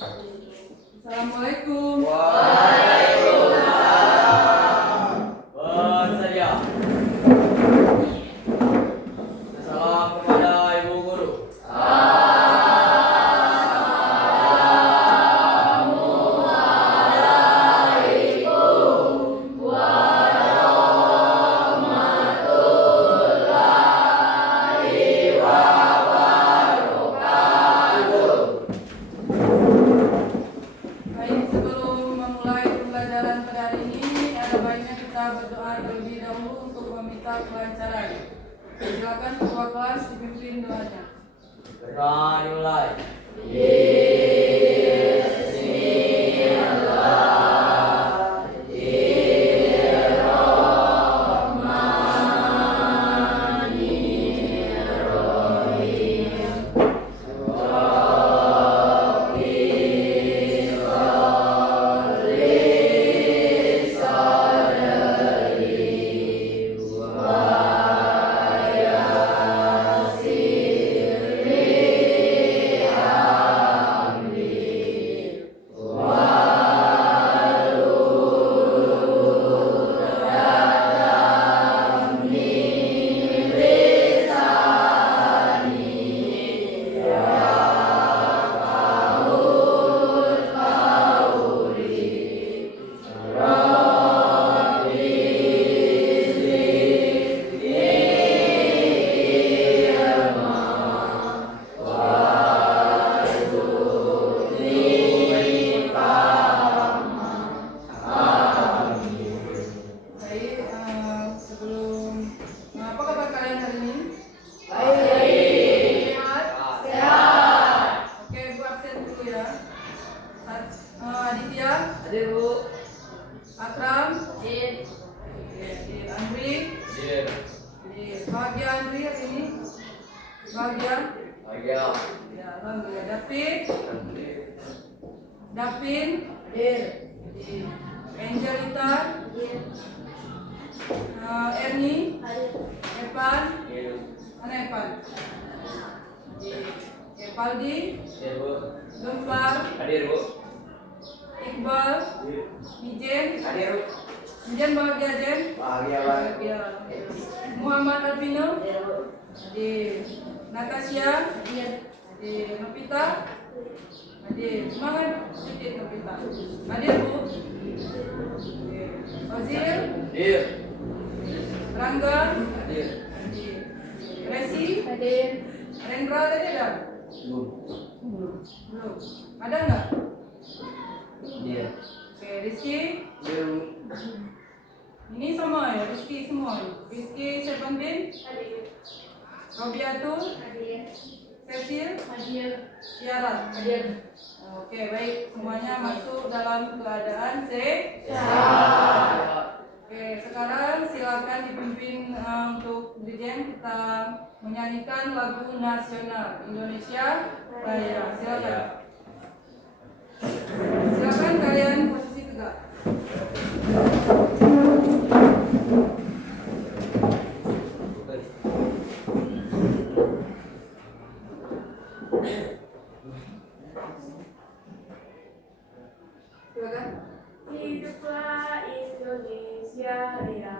Assalamualaikum. Waalaikumsalam. Bersedia. Salam kepada Ibu Guru. Baik, sebelum memulai pembelajaran pada hari ini, ada baiknya kita berdoa terlebih dahulu untuk meminta kelancaran. Silakan ketua kelas dipimpin doanya. Berdoa dimulai. Baik, sebelum apa kabar kalian hari ini? Oke, Bu absen dulu ya. Aditya, Hadir, Bu. Akram, Andri, Hadir. Bahagia Andri hari ini. Bahagia. Bahagia. Ya, alhamdulillah. Davin, Angelita, Erni, Evan, mana Evan? Evaldi, Hadir, Bu. Gempar, Hadir, Bu. Iqbal, Ijen, Hadir, Bu. Ijen bahagia Jen. Bahagia banget. Ya. Muhammad Albino, di Natasha, di Novita, Hadir. Semangat sedikit Novita. Hadir Bu. Ozil, Hadir. Rangga, Hadir. Resi, Rendra tadi ada? Belum. Ada nggak? Hadir. Oke, Rizky. Hadir, Bu. Ini sama ya, Rizky semua. Rizky Serpandin, Robiatul, Cecil, Tiara. Oke, baik, semuanya masuk dalam keadaan sehat. Oke, sekarang silakan dipimpin untuk Dirjen kita menyanyikan lagu nasional Indonesia Raya. Silakan. Silakan kalian posisi tegak. Silakan. Hiduplah Indonesia Raya.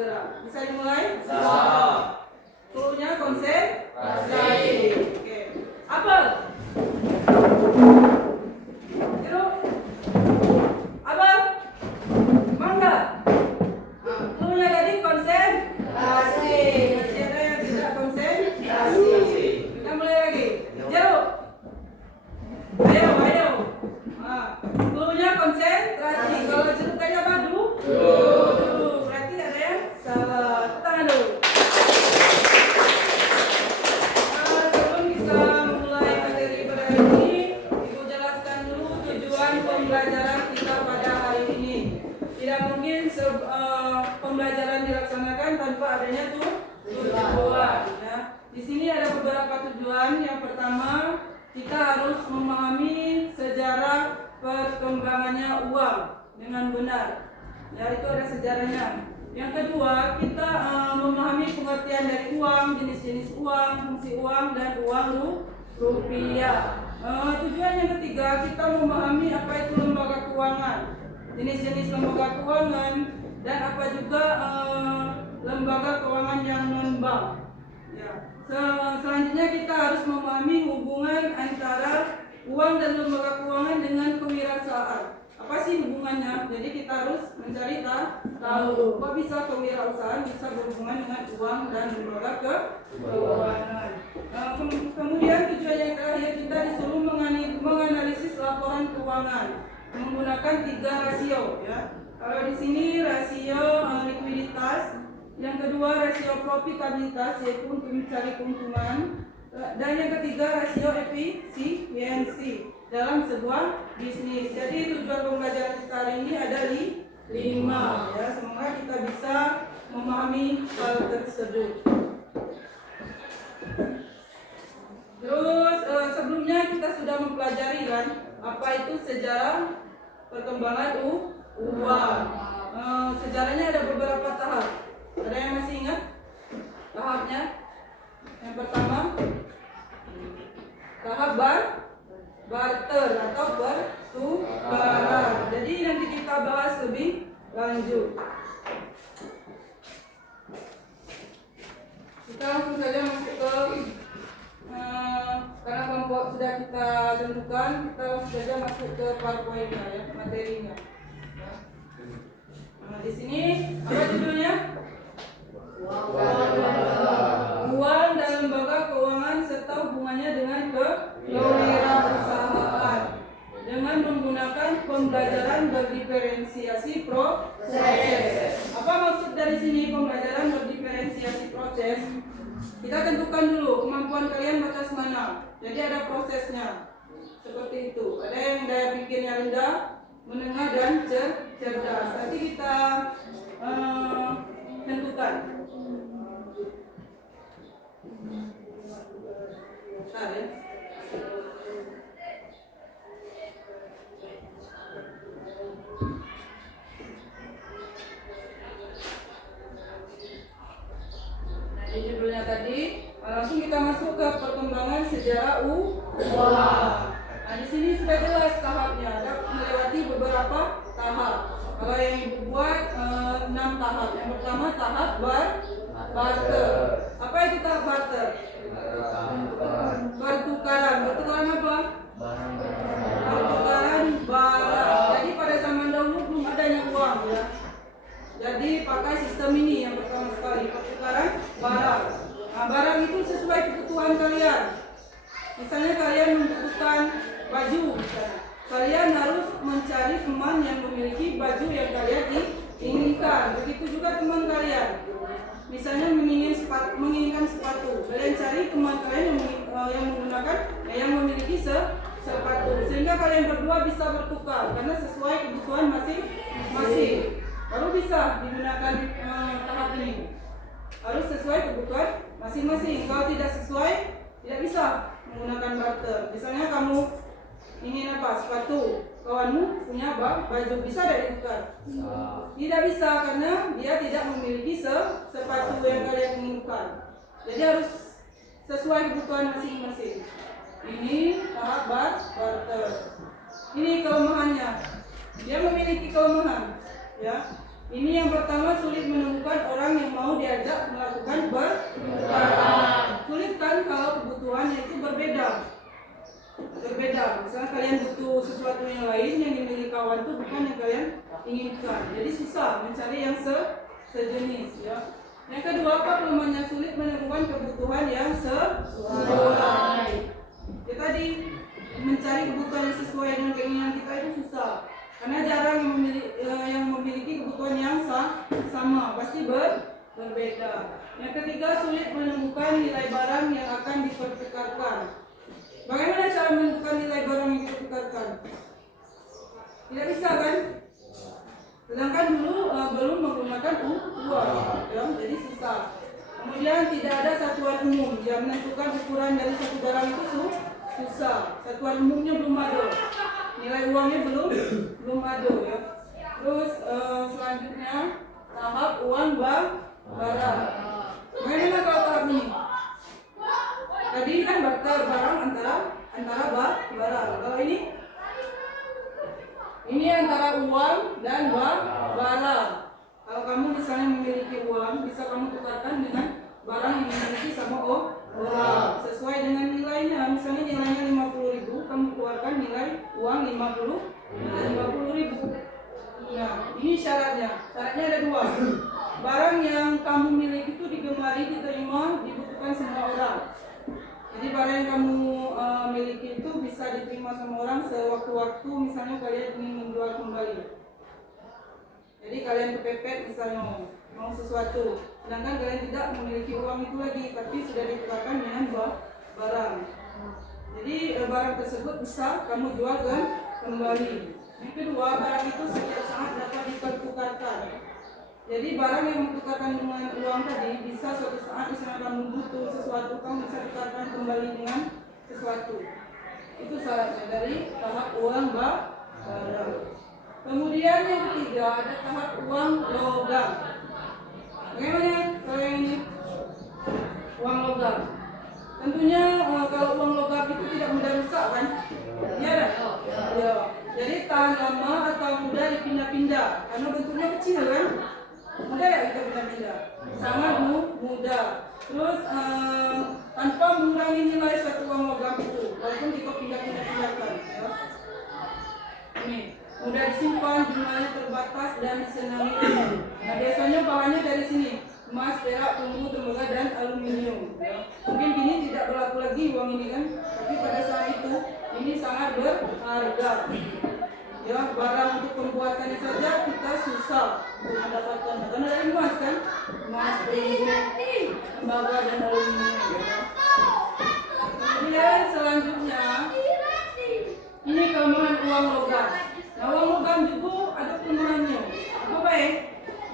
bergerak. Bisa dimulai? Bisa. Cluenya konsentrasi. Oke. Apel. Jeruk. Apel. Mangga. Cluenya tadi konsentrasi. Masih ada yang tidak konsentrasi. Kita mulai lagi. Jeruk. Ayo. Cluenya konsentrasi. Kalau jeruk tadi apa? Berarti ada yang salah. Tangan dulu. Sebelum kita mulai materi pada hari ini, Ibu jelaskan dulu tujuan pembelajaran kita pada hari ini. Tidak mungkin pembelajaran dilaksanakan tanpa adanya tujuan. Ya. Di sini ada beberapa tujuan. Yang pertama, kita harus memahami sejarah perkembangannya uang dengan benar. Ya, itu ada sejarahnya. Yang kedua, kita memahami pengertian dari uang, jenis-jenis uang, fungsi uang, dan uang rupiah. Tujuan yang ketiga, kita memahami apa itu lembaga keuangan, jenis-jenis lembaga keuangan, dan apa juga lembaga keuangan yang non-bank. Ya. Selanjutnya kita harus memahami hubungan antara uang dan lembaga keuangan dengan kewirausahaan. Apa sih hubungannya? Jadi kita harus mencari tahu. Kok bisa kewirausahaan bisa berhubungan dengan uang dan lembaga keuangan. Kemudian tujuan yang terakhir, kita disuruh menganalisis laporan keuangan menggunakan 3 rasio. Ya. Kalau di sini rasio likuiditas, yang kedua rasio profitabilitas yaitu untuk mencari keuntungan, dan yang ketiga rasio efisiensi dalam sebuah bisnis. Jadi tujuan pembelajaran kita hari ini ada 5. Ya, semoga kita bisa memahami hal tersebut. Terus sebelumnya kita sudah mempelajari kan apa itu sejarah perkembangan uang. Sejarahnya ada beberapa tahap. Ada yang masih ingat tahapnya? Yang pertama, tahap barter atau bertukaran. Jadi nanti kita bahas lebih lanjut. Kita langsung saja masuk ke karena kelompok sudah kita tentukan, kita langsung saja masuk ke PowerPoint-nya ya, materinya. Di sini apa judulnya? Uang dan lembaga keuangan serta hubungannya dengan kewirausahaan dengan menggunakan pembelajaran berdiferensiasi proses. Apa maksud dari sini pembelajaran berdiferensiasi proses? Kita tentukan dulu kemampuan kalian batas mana. Jadi ada prosesnya seperti itu. Ada yang daya pikirnya rendah, menengah, dan cerdas. Nanti kita tentukan. Bentar ya. Jadi judulnya tadi, langsung kita masuk ke perkembangan sejarah uang. Nah, di sini sudah jelas tahapnya, ada melewati beberapa tahap. Kalau yang ibu buat 6 tahap. Yang pertama tahap barter. Apa itu tahap barter? Pertukaran. Pertukaran apa? Pertukaran barang. Jadi pada zaman dahulu belum adanya uang ya. Jadi pakai sistem ini yang pertama sekali, pertukaran barang. Nah, barang itu sesuai kebutuhan kalian. Misalnya kalian membutuhkan baju, misalnya. Kalian harus mencari teman yang memiliki baju yang kalian inginkan. Begitu juga teman kalian. Misalnya menginginkan sepatu, kalian cari teman kalian yang memiliki sepatu, sehingga kalian berdua bisa bertukar karena sesuai kebutuhan masing-masing. Baru bisa digunakan tahap ini. Harus sesuai kebutuhan masing-masing. Kalau tidak sesuai, tidak bisa menggunakan barter. Misalnya kamu ingin apa? Sepatu. Kawanmu punya baju, bisa tidak ditukar? Tidak bisa karena dia tidak memiliki sepatu yang kalian inginkan. Jadi harus sesuai kebutuhan masing-masing. Ini tahap barter. Ini kelemahannya. Dia memiliki kelemahan. Ya. Ini yang pertama, sulit menemukan orang berbeda. Misalnya kalian butuh sesuatu yang lain yang dimiliki kawan itu bukan yang kalian inginkan. Jadi susah mencari yang sejenis ya. Yang kedua, apa kelemahannya? Sulit menemukan kebutuhan yang sesuai. Ya, tadi mencari kebutuhan yang sesuai dengan keinginan kita itu susah. Karena jarang yang memiliki kebutuhan yang sama, pasti berbeda. Yang ketiga, sulit menemukan nilai barang yang akan dipertukarkan. Bagaimana cara menentukan nilai barang yang dipertukarkan? Tidak bisa kan? Sedangkan dulu belum menggunakan uang, ya, jadi susah. Kemudian tidak ada satuan umum yang menentukan ukuran dari satu barang itu susah. Satuan umumnya belum ada, nilai uangnya belum ada ya. Terus selanjutnya tahap uang barang. Bagaimana kalau tahap ini? Tadi kan barter barang antara barang. Kalau ini antara uang dan barang. Kalau kamu misalnya memiliki uang, bisa kamu tukarkan dengan barang yang dimiliki sama orang sesuai dengan nilainya. Misalnya nilainya 50.000, kamu keluarkan nilai uang 50.000. Nah, ini syaratnya. Syaratnya ada 2. Barang yang kamu miliki itu digemari, diterima, dibutuhkan semua orang. Jadi barang yang kamu miliki itu bisa diterima sama orang sewaktu-waktu, misalnya kalian ingin menjual kembali. Jadi kalian kepepet misalnya mau sesuatu, sedangkan kalian tidak memiliki uang itu lagi, tapi sudah ditukarkan dengan barang. Jadi barang tersebut bisa kamu jualkan kembali. Yang kedua, barang itu setiap saat dapat dipertukarkan. Jadi barang yang ditukarkan dengan uang tadi bisa suatu saat misalnya kamu butuh sesuatu, kamu bisa tukarkan kembali dengan sesuatu. Itu syaratnya dari tahap uang barang. Kemudian yang ketiga ada tahap uang logam. Bagaimana kalau yang ini? Uang logam. Tentunya kalau uang logam itu tidak mudah rusak kan? Iya kan? Ya. Jadi tahan lama atau mudah dipindah-pindah karena bentuknya kecil kan? Mudah ya kita pindah-pindah? Sangat mudah. Terus tanpa mengurangi nilai satu uang logam itu, walaupun kita pindah-pindahkan. Ya. Ini mudah disimpan, jumlahnya terbatas dan disenangi umum. Nah biasanya bahannya dari sini, emas, perak, perunggu, tembaga dan aluminium. Ya. Mungkin kini tidak berlaku lagi uang ini kan, tapi pada saat itu ini sangat berharga. Ya, barang untuk pembuatannya saja kita susah mendapatkan karena dari emas kan, emas, perunggu, tembaga dan aluminium. Ya. Kemudian selanjutnya ini kelemahan uang logam. Nah, uang logam juga ada kelemahannya. Apa baik?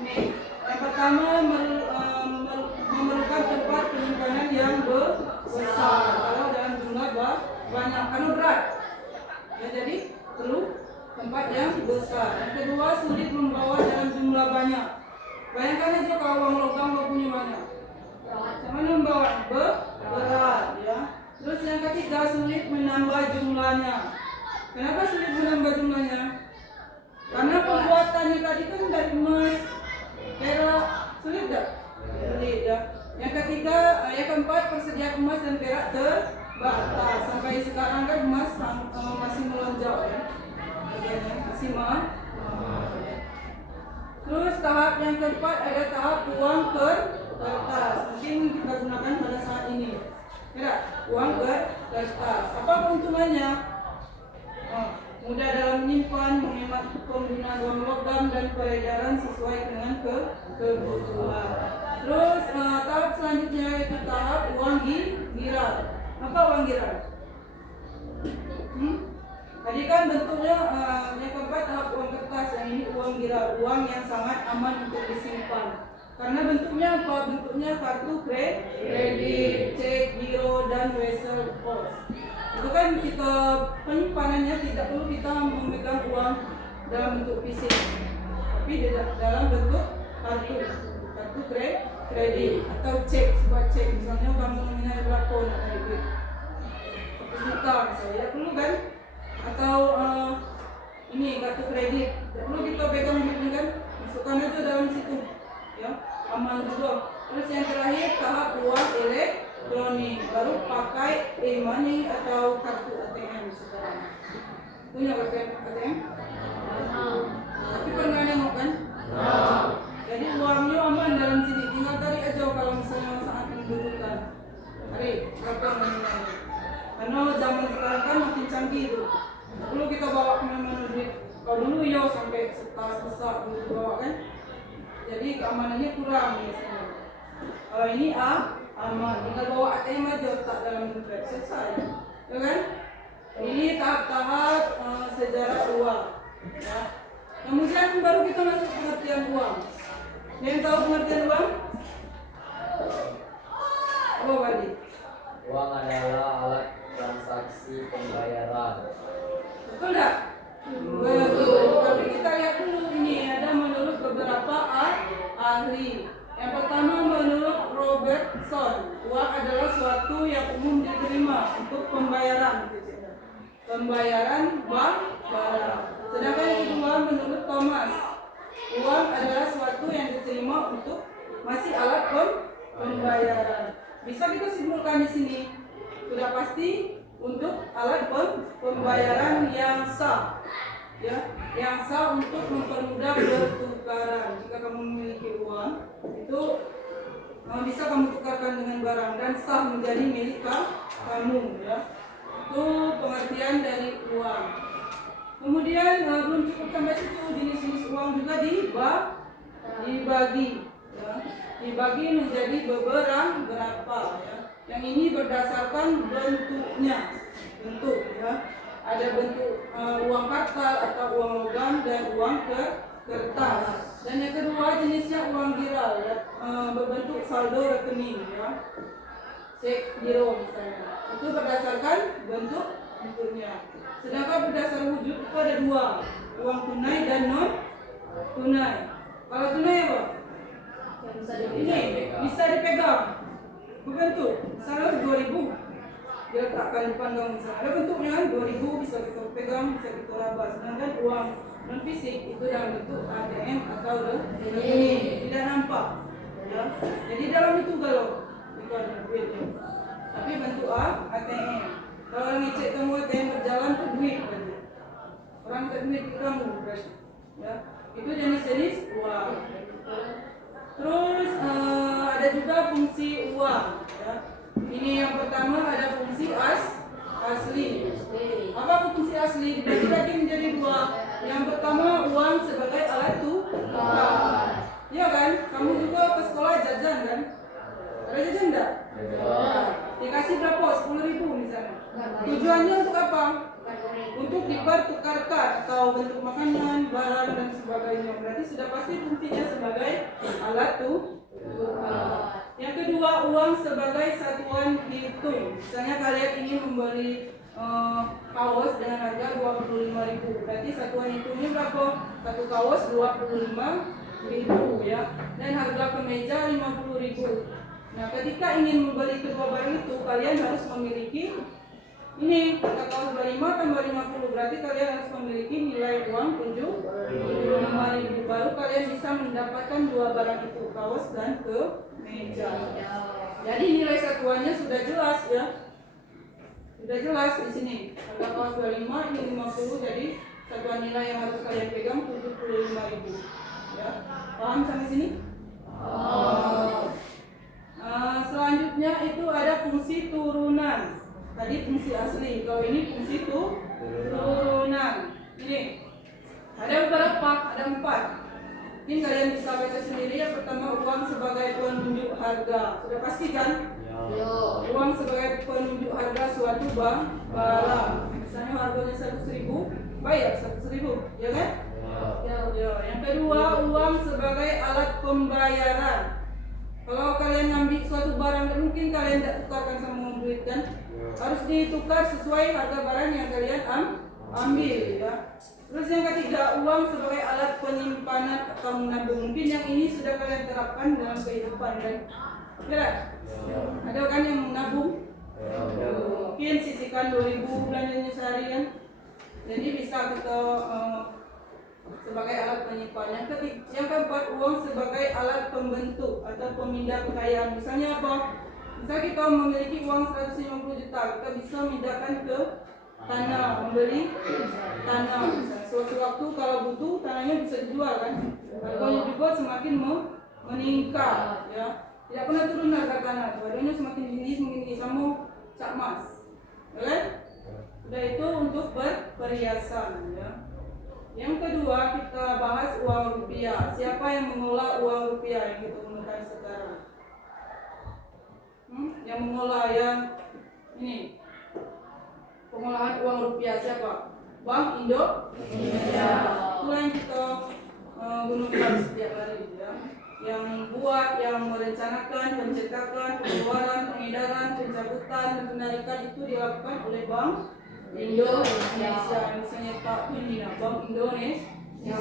Nih, yang pertama memerlukan tempat penyimpanan yang besar. Kalau dalam jumlah banyak, karena berat. Ya, jadi perlu tempat yang besar. Yang kedua, sulit membawa dalam jumlah banyak. Bayangkan aja kalau uang logam gak punya banyak. Jangan membawa berat, ya. Terus yang ketiga, sulit menambah jumlahnya. Kenapa sulit menambah jumlahnya? Karena pembuatannya tadi kan dari emas, perak, sulit tak? Sulit ya. Yang ketiga, yang keempat, persediaan emas dan perak terbatas. Sampai sekarang kan emas masih melonjak ya. Masih Terus tahap yang keempat ada tahap uang kertas. Mungkin kita gunakan pada saat ini. Perak, uang kertas. Apa keuntungannya? Mudah dalam menyimpan, menghemat penggunaan uang logam dan peredaran sesuai dengan kebutuhan. Terus tahap selanjutnya yaitu tahap uang giral. Apa uang giral? Tadi kan bentuknya yang keempat tahap uang kertas, yang ini uang giral, uang yang sangat aman untuk disimpan. Karena bentuknya apa? Bentuknya kartu kredit, cek, giro, dan wesel pos. Itu kan kita penyimpanannya tidak perlu kita memegang uang dalam bentuk fisik, tapi dalam bentuk kartu kredit atau cek, sebuah cek. Misalnya kamu nominal berapa nak tarik duit? 1 juta misalnya, ya perlu kan? Atau ini kartu kredit, tidak perlu kita pegang duitnya kan? Masukkan aja dalam situ, ya aman juga. Terus yang terakhir tahap uang elektronik, baru pakai e-money atau kartu ATM. sekarang. Punya ATM? Tapi pernah nengok kan? Jadi uangnya aman dalam sini. Tinggal tarik aja kalau misalnya saat membutuhkan. Tarik, berapa yang menilai. Karena zaman sekarang kan makin canggih itu. Dulu kita bawa kemana-mana duit. Kalau dulu ya sampai setas besar dulu bawa kan. Jadi keamanannya kurang biasanya. Kalau ini aman. Tinggal bawa ATM aja letak dalam dompet, selesai. Ya kan? Ini tahap-tahap sejarah uang. Ya. Kemudian baru kita masuk pengertian uang. Yang tahu pengertian uang? Apa Bali? Uang adalah alat transaksi pembayaran. Betul tak? Betul. Tapi kita lihat dulu ini ada menurut beberapa ahli. Yang pertama menurut Robertson, uang adalah suatu yang umum diterima untuk pembayaran. Pembayaran bank barang. Sedangkan yang kedua menurut Thomas, uang adalah suatu yang diterima untuk masih alat pembayaran. Bisa kita simpulkan di sini sudah pasti untuk alat pembayaran yang sah, ya, yang sah untuk mempermudah pertukaran. Jika kamu memiliki uang, itu bisa kamu tukarkan dengan barang dan sah menjadi milik kamu, ya. Itu pengertian dari uang. Kemudian belum cukup sampai situ, jenis-jenis uang juga dibagi, ya. Dibagi menjadi beberapa, ya. Yang ini berdasarkan bentuknya, ya. Ada bentuk uang kartal atau uang logam dan uang kertas. Dan yang kedua jenisnya uang giral, ya. Berbentuk saldo rekening, ya. Cek giro misalnya. Itu berdasarkan bentuknya. Sedangkan berdasar wujud itu ada dua, uang tunai dan non tunai. Kalau tunai apa? Ini bisa dipegang, berbentuk. Misalnya 2.000, dia letakkan di panggang misalnya. Ada bentuknya kan 2.000 bisa kita pegang, bisa kita raba. Sedangkan uang non fisik itu dalam bentuk ATM atau rekening, tidak nampak. Ya. Jadi dalam itu galau. Tapi bentuk ATM. Kalau orang ngecek kamu ATM berjalan tuh duit berarti. Orang tak duit ke kamu berarti. Ya. Itu jenis-jenis uang. Terus ada juga fungsi uang. Ya. Ini yang pertama ada fungsi asli. Apa fungsi asli? Dibagi menjadi dua. Yang pertama uang sebagai alat tukar. Iya kan? Kamu juga ke sekolah jajan kan? Ada jajan enggak? Dikasih berapa? 10.000 misalnya. Tujuannya untuk apa? Untuk dipertukarkan atau bentuk makanan, barang dan sebagainya. Berarti sudah pasti fungsinya sebagai alat tukar. Yang kedua, uang sebagai satuan hitung. Misalnya kalian ingin membeli kaos dengan harga 25.000. Berarti satuan hitungnya berapa? Satu kaos 25.000, ya. Dan harga kemeja 50.000. Nah, ketika ingin membeli kedua barang itu, kalian harus memiliki ini, kata kaos 25 tambah 50, berarti kalian harus memiliki nilai uang 75.000. Baru kalian bisa mendapatkan dua barang itu, kaos dan kemeja. Jadi nilai satuannya sudah jelas, ya. Sudah jelas di sini. Harga kaos 25, ini 50, jadi satuan nilai yang harus kalian pegang 75.000. Ya. Paham sampai sini? Selanjutnya itu ada fungsi turunan. Tadi fungsi asli, kalau ini fungsi turunan. Ini ada beberapa, ada 4. Ini kalian bisa baca sendiri. Yang pertama uang sebagai penunjuk harga. Sudah pasti kan? Uang sebagai penunjuk harga suatu barang. Misalnya harganya 100.000, bayar 100.000, ya kan? Ya. Yang kedua uang sebagai alat pembayaran. Kalau kalian ngambil suatu barang, mungkin kalian tidak tukarkan sama duit kan? Harus ditukar sesuai harga barang yang kalian ambil, ya. Terus yang ketiga, uang sebagai alat penyimpanan atau menabung. Mungkin yang ini sudah kalian terapkan dalam kehidupan kan? Benar? Ada kan yang menabung? Mungkin sisihkan 2.000 belanjanya seharian. Jadi bisa kita sebagai alat penyimpan. Yang keempat, uang sebagai alat pembentuk atau pemindah kekayaan. Misalnya apa? Misal kita memiliki uang 150 juta, kita bisa mindahkan ke tanah, membeli tanah. Suatu waktu kalau butuh tanahnya bisa dijual kan, harganya juga semakin meningkat ya. Tidak pernah turun harga tanah, harganya semakin tinggi sama cak emas, ya kan? Sudah itu untuk perhiasan ya. Yang kedua kita bahas uang rupiah. Siapa yang mengelola uang rupiah yang kita gunakan sekarang? Yang mengelola yang ini pengolahan uang rupiah siapa? Bank Indonesia. Itulah yang kita gunakan setiap hari ya. Yang buat, yang merencanakan, pencetakan, pengeluaran, pengedaran, pencabutan, dan penarikan itu dilakukan oleh Bank Indonesia. Misalnya Pak Pimina, Bank Indonesia.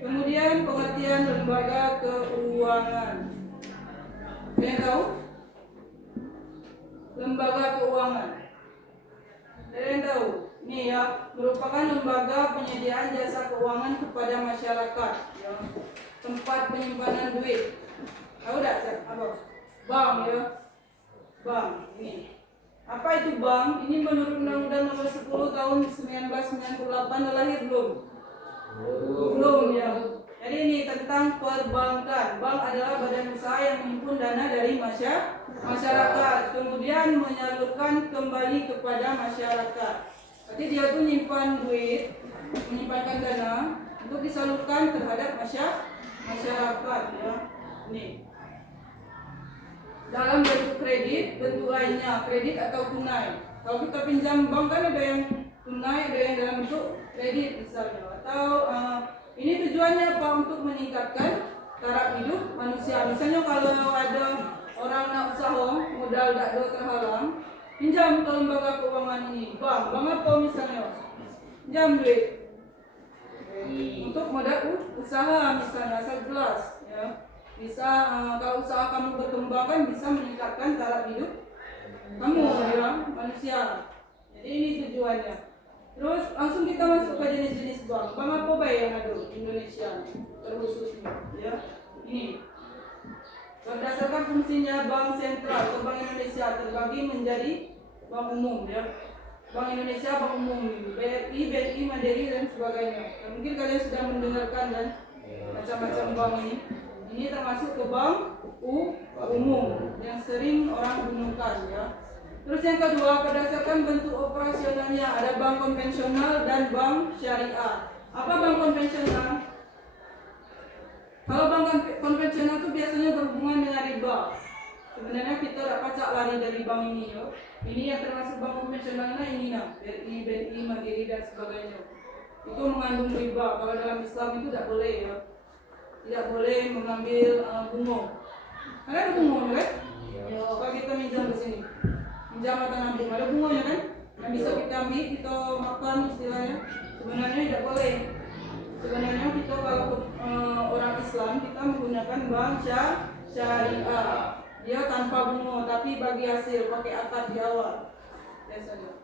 Kemudian pengertian lembaga keuangan. Kalian tahu? Lembaga keuangan. Kalian tahu? Ini ya, merupakan lembaga penyediaan jasa keuangan kepada masyarakat. Ya. Tempat penyimpanan duit. Tahu tak? Apa? Bank ya. Bank ini. Apa itu bank? Ini menurut Undang-Undang Nomor 10 Tahun 1998 lahir belum? Belum ya. Jadi ini tentang perbankan. Bank adalah badan usaha yang menghimpun dana dari masyarakat, kemudian menyalurkan kembali kepada masyarakat. Jadi dia tuh menyimpan duit, menyimpankan dana untuk disalurkan terhadap masyarakat ya. Nih. Dalam bentuk kredit, bentuk lainnya kredit atau tunai. Kalau kita pinjam bank kan ada yang tunai, ada yang dalam bentuk kredit misalnya. Atau ini tujuannya apa? Untuk meningkatkan taraf hidup manusia. Misalnya kalau ada orang nak usaha, modal tak ada terhalang, pinjam ke lembaga keuangan ini. Bank apa misalnya? Pinjam duit untuk modal usaha misalnya, asal jelas ya. Bisa kalau usaha kamu berkembang kan bisa meningkatkan taraf hidup kamu ya, manusia. Jadi ini tujuannya. Terus langsung kita masuk ke jenis-jenis bank. Bank apa baik yang ada di Indonesia terkhususnya ya. Ini berdasarkan fungsinya bank sentral atau Bank Indonesia terbagi menjadi bank umum ya. Bank Indonesia, bank umum, BRI, BNI, Mandiri dan sebagainya. Dan mungkin kalian sudah mendengarkan dan macam-macam bank ini. Ini termasuk ke bank umum yang sering orang gunakan ya. Terus yang kedua, berdasarkan bentuk operasionalnya ada bank konvensional dan bank syariah. Apa bank konvensional? Kalau bank konvensional itu biasanya berhubungan dengan riba. Sebenarnya kita tak pacak lari dari bank ini ya. Ini yang termasuk bank konvensionalnya ini nah, BRI, BNI, Mandiri dan sebagainya. Itu mengandung riba. Kalau dalam Islam itu tidak boleh ya. Tidak boleh mengambil bunga. Karena ada bunga kan? Kalau kita minjam ke sini. Pinjam atau nabung ada bunganya kan, yang bisa kita ambil, kita makan istilahnya. Sebenarnya tidak boleh. Sebenarnya kita kalau orang Islam kita menggunakan bank syariah. Dia tanpa bunga tapi bagi hasil pakai akad di awal biasanya.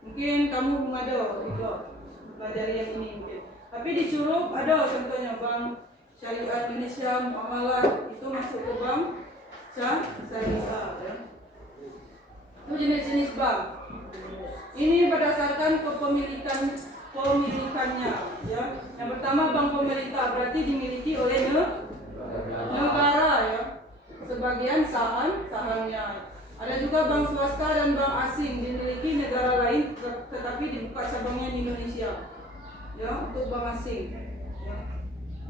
Mungkin kamu belum ada juga pelajari yang ini mungkin. Tapi di Curup ada contohnya bank syariah Indonesia Muamalah itu masuk ke bank syariah ya. Itu jenis-jenis bank. Ini berdasarkan kepemilikannya ya. Yang pertama bank pemerintah berarti dimiliki oleh negara ya. Sebagian sahamnya. Ada juga bank swasta dan bank asing dimiliki negara lain tetapi dibuka cabangnya di Indonesia. Ya, untuk bank asing. Ya.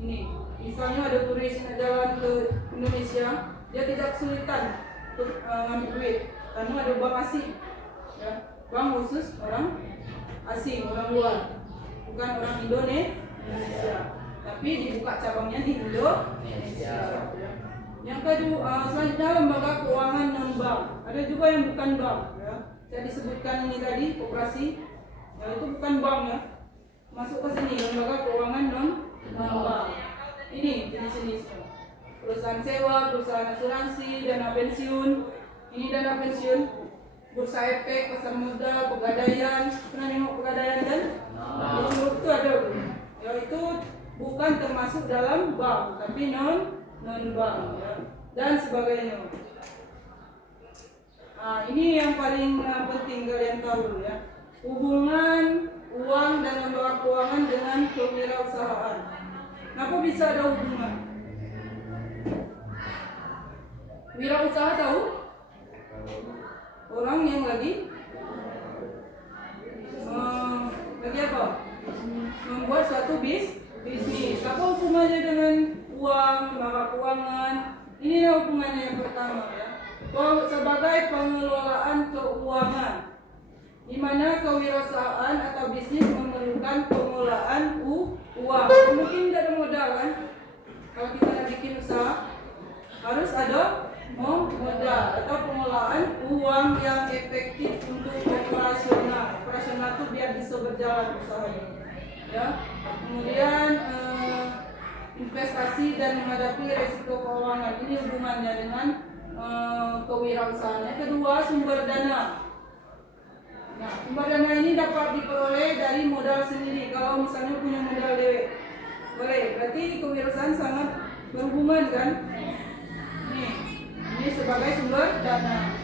Ini, misalnya ada turis yang jalan ke Indonesia, dia tidak kesulitan untuk ngambil duit. Karena ada bank asing, ya, bank khusus orang asing, orang luar, bukan orang Indonesia, tapi dibuka cabangnya di Indonesia. Ya. Yang kedua, selanjutnya lembaga keuangan non bank. Ada juga yang bukan bank, ya. Saya disebutkan ini tadi koperasi, ya itu bukan bank ya. Masuk ke sini lembaga keuangan non bank. Ini jenis-jenisnya. Perusahaan sewa, perusahaan asuransi, dana pensiun. Ini dana pensiun, bursa efek, pasar modal, pegadaian. Pernah nengok pegadaian kan? Di itu ada. Ya itu bukan termasuk dalam bank, tapi non bank ya. Dan sebagainya. Nah, ini yang paling penting kalian tahu ya. Hubungan uang dan lembaga keuangan dengan kewirausahaan. Kenapa bisa ada hubungan? Wirausaha tahu? Orang yang lagi apa? Membuat suatu bisnis. Apa hubungannya dengan uang, lembaga keuangan? Ini hubungannya yang pertama ya. Sebagai pengelolaan keuangan, di mana kewirausahaan atau bisnis memerlukan pengelolaan uang. Mungkin tidak ada modal kan? Kalau kita nak bikin usaha harus ada modal atau pengelolaan uang yang efektif untuk operasional. Operasional itu biar bisa berjalan usahanya. Ya. Kemudian investasi dan menghadapi resiko keuangan. Ini hubungannya dengan kewirausahaan. Yang kedua, sumber dana. Nah, sumber dana ini dapat diperoleh dari modal sendiri. Kalau misalnya punya modal dewe, boleh. Berarti kewirausahaan sangat berhubungan kan? Ini sebagai sumber dana.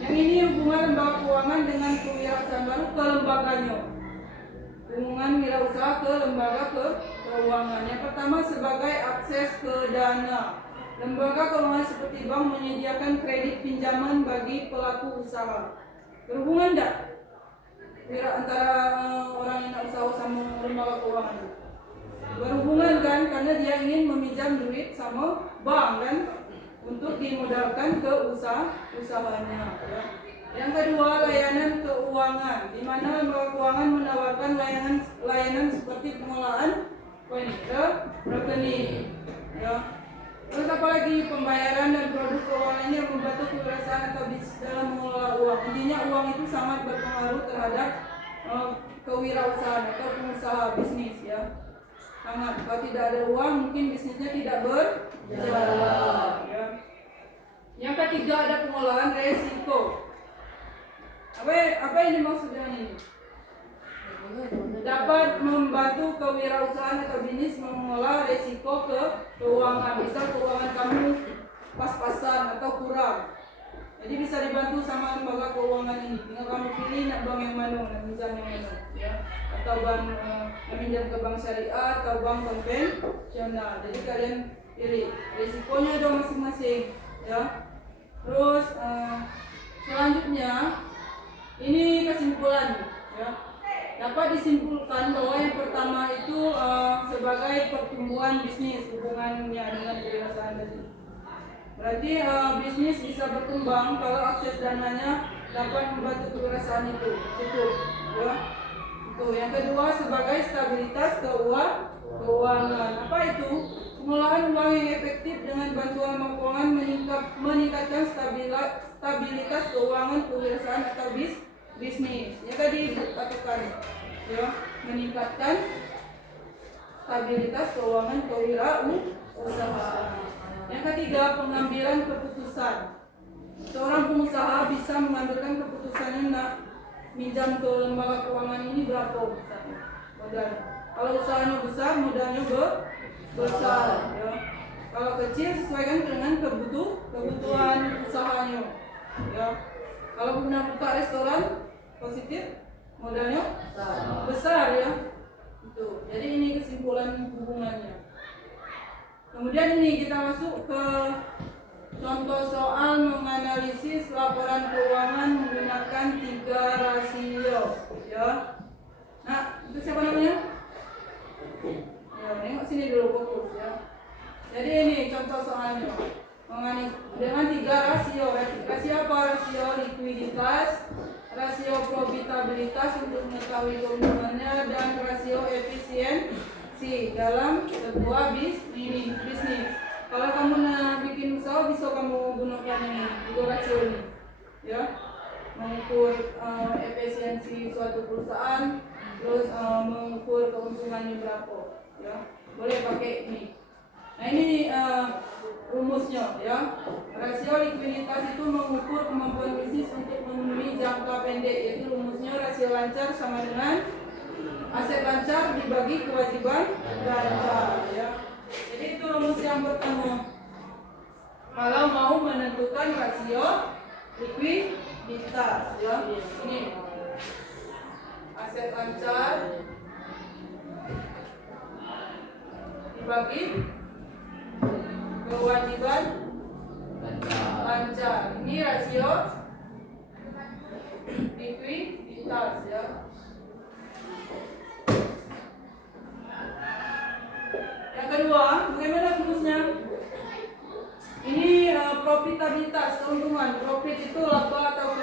Yang ini hubungan lembaga keuangan dengan kewirausahaan, baru ke lembaganya. Hubungan wirausaha ke lembaga keuangan. Yang pertama sebagai akses ke dana. Lembaga keuangan seperti bank menyediakan kredit pinjaman bagi pelaku usaha. Berhubungan tidak antara orang yang nak usaha sama lembaga keuangan? Berhubungan kan, karena dia ingin meminjam duit sama bank kan, untuk dimodalkan ke usahanya. Ya. Yang kedua, layanan keuangan, di mana lembaga keuangan menawarkan layanan seperti pengelolaan rekening. Ya. Terus apalagi pembayaran dan produk keuangan yang membantu kewirausahaan atau bisnis dalam mengelola uang. Intinya uang itu sangat berpengaruh terhadap kewirausahaan atau pengusaha bisnis ya. Sangat. Kalau tidak ada uang mungkin bisnisnya tidak berjalan. Ya. Yang ketiga ada pengelolaan resiko. Apa yang dimaksud dengan ini? Dapat membantu kewirausahaan atau bisnis mengelola resiko keuangan. Misal keuangan kamu pas-pasan atau kurang, jadi bisa dibantu sama lembaga keuangan ini. Tinggal kamu pilih nak bank yang mana, nak pinjam yang mana, ya. Atau bank meminjam ke bank syariah atau bank konvensional. Jadi kalian pilih. Resikonya ada masing-masing, ya. Terus selanjutnya ini kesimpulan, ya. Dapat disimpulkan bahwa yang pertama itu sebagai pertumbuhan bisnis, hubungannya dengan kewirausahaan tadi. Berarti bisnis bisa berkembang kalau akses dananya dapat membantu kewirausahaan itu. Cukup, ya. Itu. Yang kedua sebagai stabilitas keuangan. Apa itu? Pengelolaan uang yang efektif dengan bantuan keuangan meningkatkan stabilitas keuangan kewirausahaan atau bisnis. Yang tadi dikatakan, ya, meningkatkan stabilitas keuangan kewirausahaan. Yang ketiga, pengambilan keputusan. Seorang pengusaha bisa mengambilkan keputusannya nak minjam ke lembaga keuangan ini berapa misalnya modal. Kalau usahanya besar, modalnya besar. Ya. Kalau kecil, sesuaikan dengan kebutuhan usahanya. Ya. Kalau pernah buka restoran, positif, modalnya besar ya. Itu. Jadi ini kesimpulan hubungannya. Kemudian ini kita masuk ke contoh soal menganalisis laporan keuangan menggunakan 3 rasio, ya. Nah, itu siapa namanya? Ya, nengok sini dulu fokus ya. Jadi ini contoh soalnya. Dengan 3 rasio. Rasio apa? Rasio likuiditas, rasio profitabilitas untuk mengetahui keuntungannya, dan rasio efisiensi dalam sebuah bisnis. Kalau kamu nak bikin usaha, bisa kamu gunakan ini 3 rasio ini, ya. Mengukur efisiensi suatu perusahaan, terus mengukur keuntungannya berapa, ya. Boleh pakai ini. Nah ini rumusnya, ya. Rasio likuiditas itu mengukur kemampuan bisnis untuk memenuhi jangka pendek, yaitu rumusnya rasio lancar sama dengan aset lancar dibagi kewajiban lancar, ya. Jadi itu rumus yang pertama. Kalau mau menentukan rasio likuiditas, likuiditas ya. Ini aset lancar dibagi kewajiban lancar. Ini rasio likuiditas ya. Yang kedua, bagaimana rumusnya? Ini profitabilitas, keuntungan. Profit itu laba atau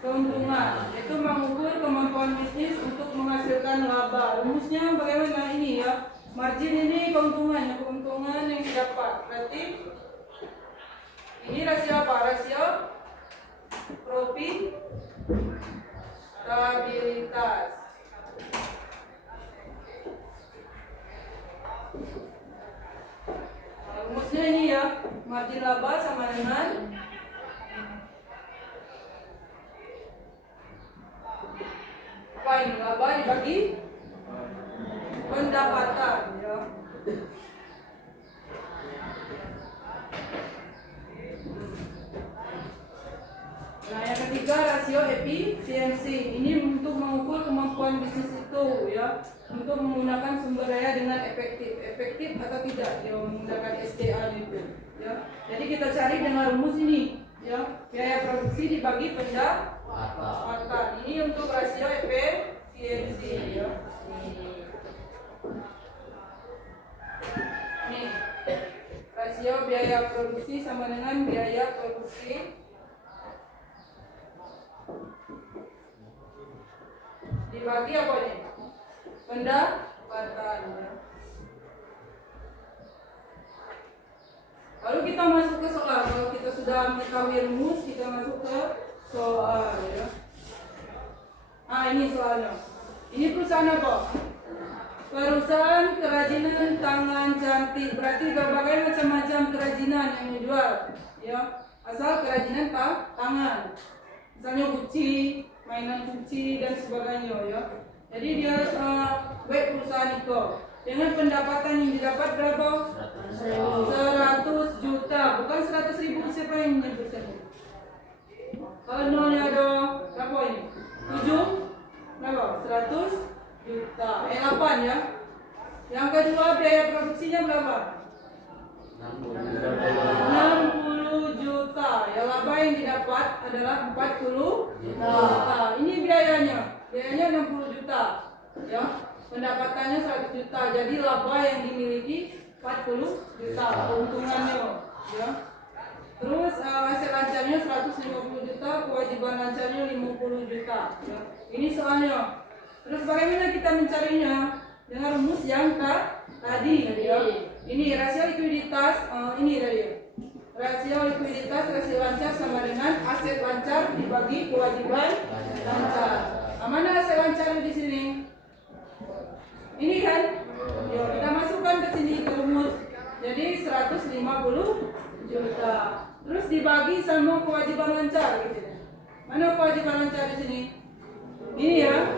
keuntungan. Itu mengukur kemampuan bisnis untuk menghasilkan laba. Rumusnya bagaimana ini ya? Margin ini keuntungan yang didapat. Berarti ini rasio apa? Rasio profitabilitas. Rumusnya ini ya, margin laba sama dengan apa ini? Laba dibagi pendapatan ya. Nah, yang ketiga rasio efisiensi. Ini untuk mengukur kemampuan bisnis itu ya, untuk menggunakan sumber daya dengan efektif atau tidak ya, menggunakan SDA itu ya. Jadi kita cari dengan rumus ini ya, biaya produksi dibagi pendapatan. Ini untuk rasio efisiensi ya. Nih, rasio biaya produksi sama dengan biaya produksi dibagi apa nih? Pendapatan ya. Lalu kita masuk ke soal. Kalau kita sudah mengetahui rumus, kita masuk ke soal ya. Ini soalnya. Ini perusahaan apa? Perusahaan kerajinan tangan cantik. Berarti berbagai macam-macam kerajinan yang dijual ya. Asal kerajinan tangan. Misalnya guci, mainan kuci dan sebagainya ya. Jadi dia web perusahaan itu dengan pendapatan yang didapat berapa? 100 juta, bukan 100.000. Siapa yang menyebutkan? Kalau nolnya ada berapa ini? 7 berapa? 100 juta. 8 ya. Yang kedua biaya produksinya berapa? 60 juta. Ya, laba yang didapat adalah 40 juta. Ini biayanya 60 juta. Ya, pendapatannya 100 juta. Jadi laba yang dimiliki 40 juta keuntungannya. Ya. Terus hasil lancarnya 150 juta, kewajiban lancarnya 50 juta. Ya. Ini soalnya. Terus bagaimana kita mencarinya? Dengan rumus yang tadi. Ya. Ini rasio likuiditas, ini tadi. Rasio likuiditas, rasio lancar sama dengan aset lancar dibagi kewajiban lancar. Mana aset lancar di sini? Ini kan? Yo, kita masukkan ke sini ke rumus. Jadi 150 juta. Terus dibagi sama kewajiban lancar gitu. Mana kewajiban lancar di sini? Ini ya.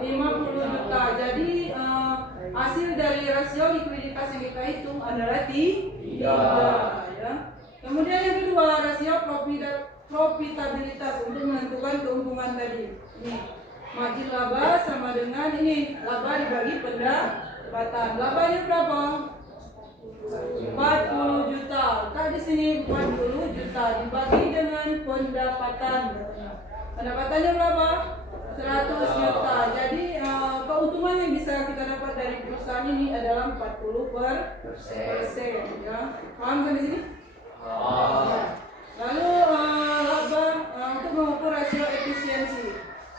50 juta. Jadi hasil dari rasio likuiditas yang kita hitung adalah 3 ya. Kemudian yang kedua rasio profitabilitas untuk menentukan keuntungan tadi. Ini margin laba sama dengan ini laba dibagi pendapatan. Labanya berapa? 40 juta. Kan di sini 40 juta dibagi dengan pendapatan. Pendapatannya berapa? 100 juta. Jadi keuntungan yang bisa kita dapat dari perusahaan ini adalah 40% ya. Paham kan di sini? Lalu laba untuk mengukur rasio efisiensi.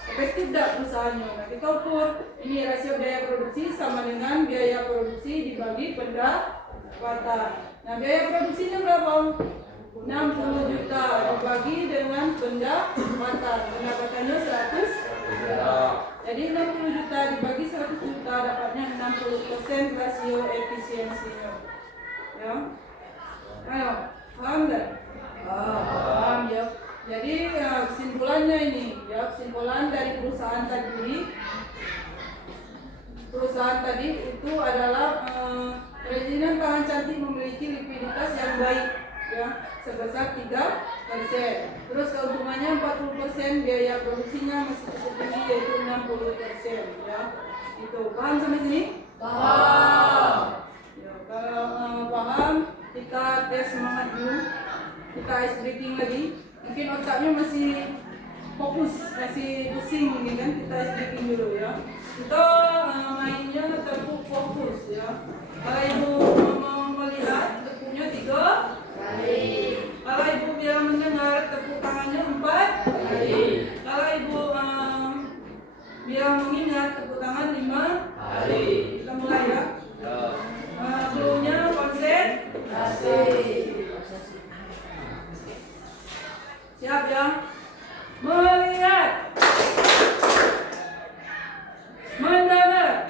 Efektif tidak perusahaannya. Nah, kita ukur ini rasio biaya produksi sama dengan biaya produksi dibagi pendapatan. Nah, biaya produksinya berapa? 60 juta dibagi dengan pendapatan. Pendapatannya 100 juta. Jadi 60 juta dibagi 100 juta dapatnya 60% rasio efisiensinya. Ya. Ayo, paham enggak? Paham ya. Jadi kesimpulannya ini, ya, kesimpulan dari perusahaan tadi itu adalah kerajinan tangan cantik memiliki likuiditas yang baik, ya, sebesar 3 Terus keuntungannya 40%, biaya produksinya masih cukup tinggi yaitu 60%, ya. Itu paham sampai sini? Paham. Ya, kalau paham, kita tes semangat dulu. Kita ice breaking lagi. Mungkin otaknya masih fokus, masih pusing mungkin kan. Kita ice breaking dulu ya. Kita mainnya tepuk fokus ya. Kalau ibu mau melihat tepuknya 3 kali. Kalau ibu bilang mendengar tepuk tangannya 4 kali. Kalau ibu bilang mengingat tepuk tangan 5 kali. Kita mulai ya. Dulunya konsentrasi. Siap ya? Melihat, mendengar,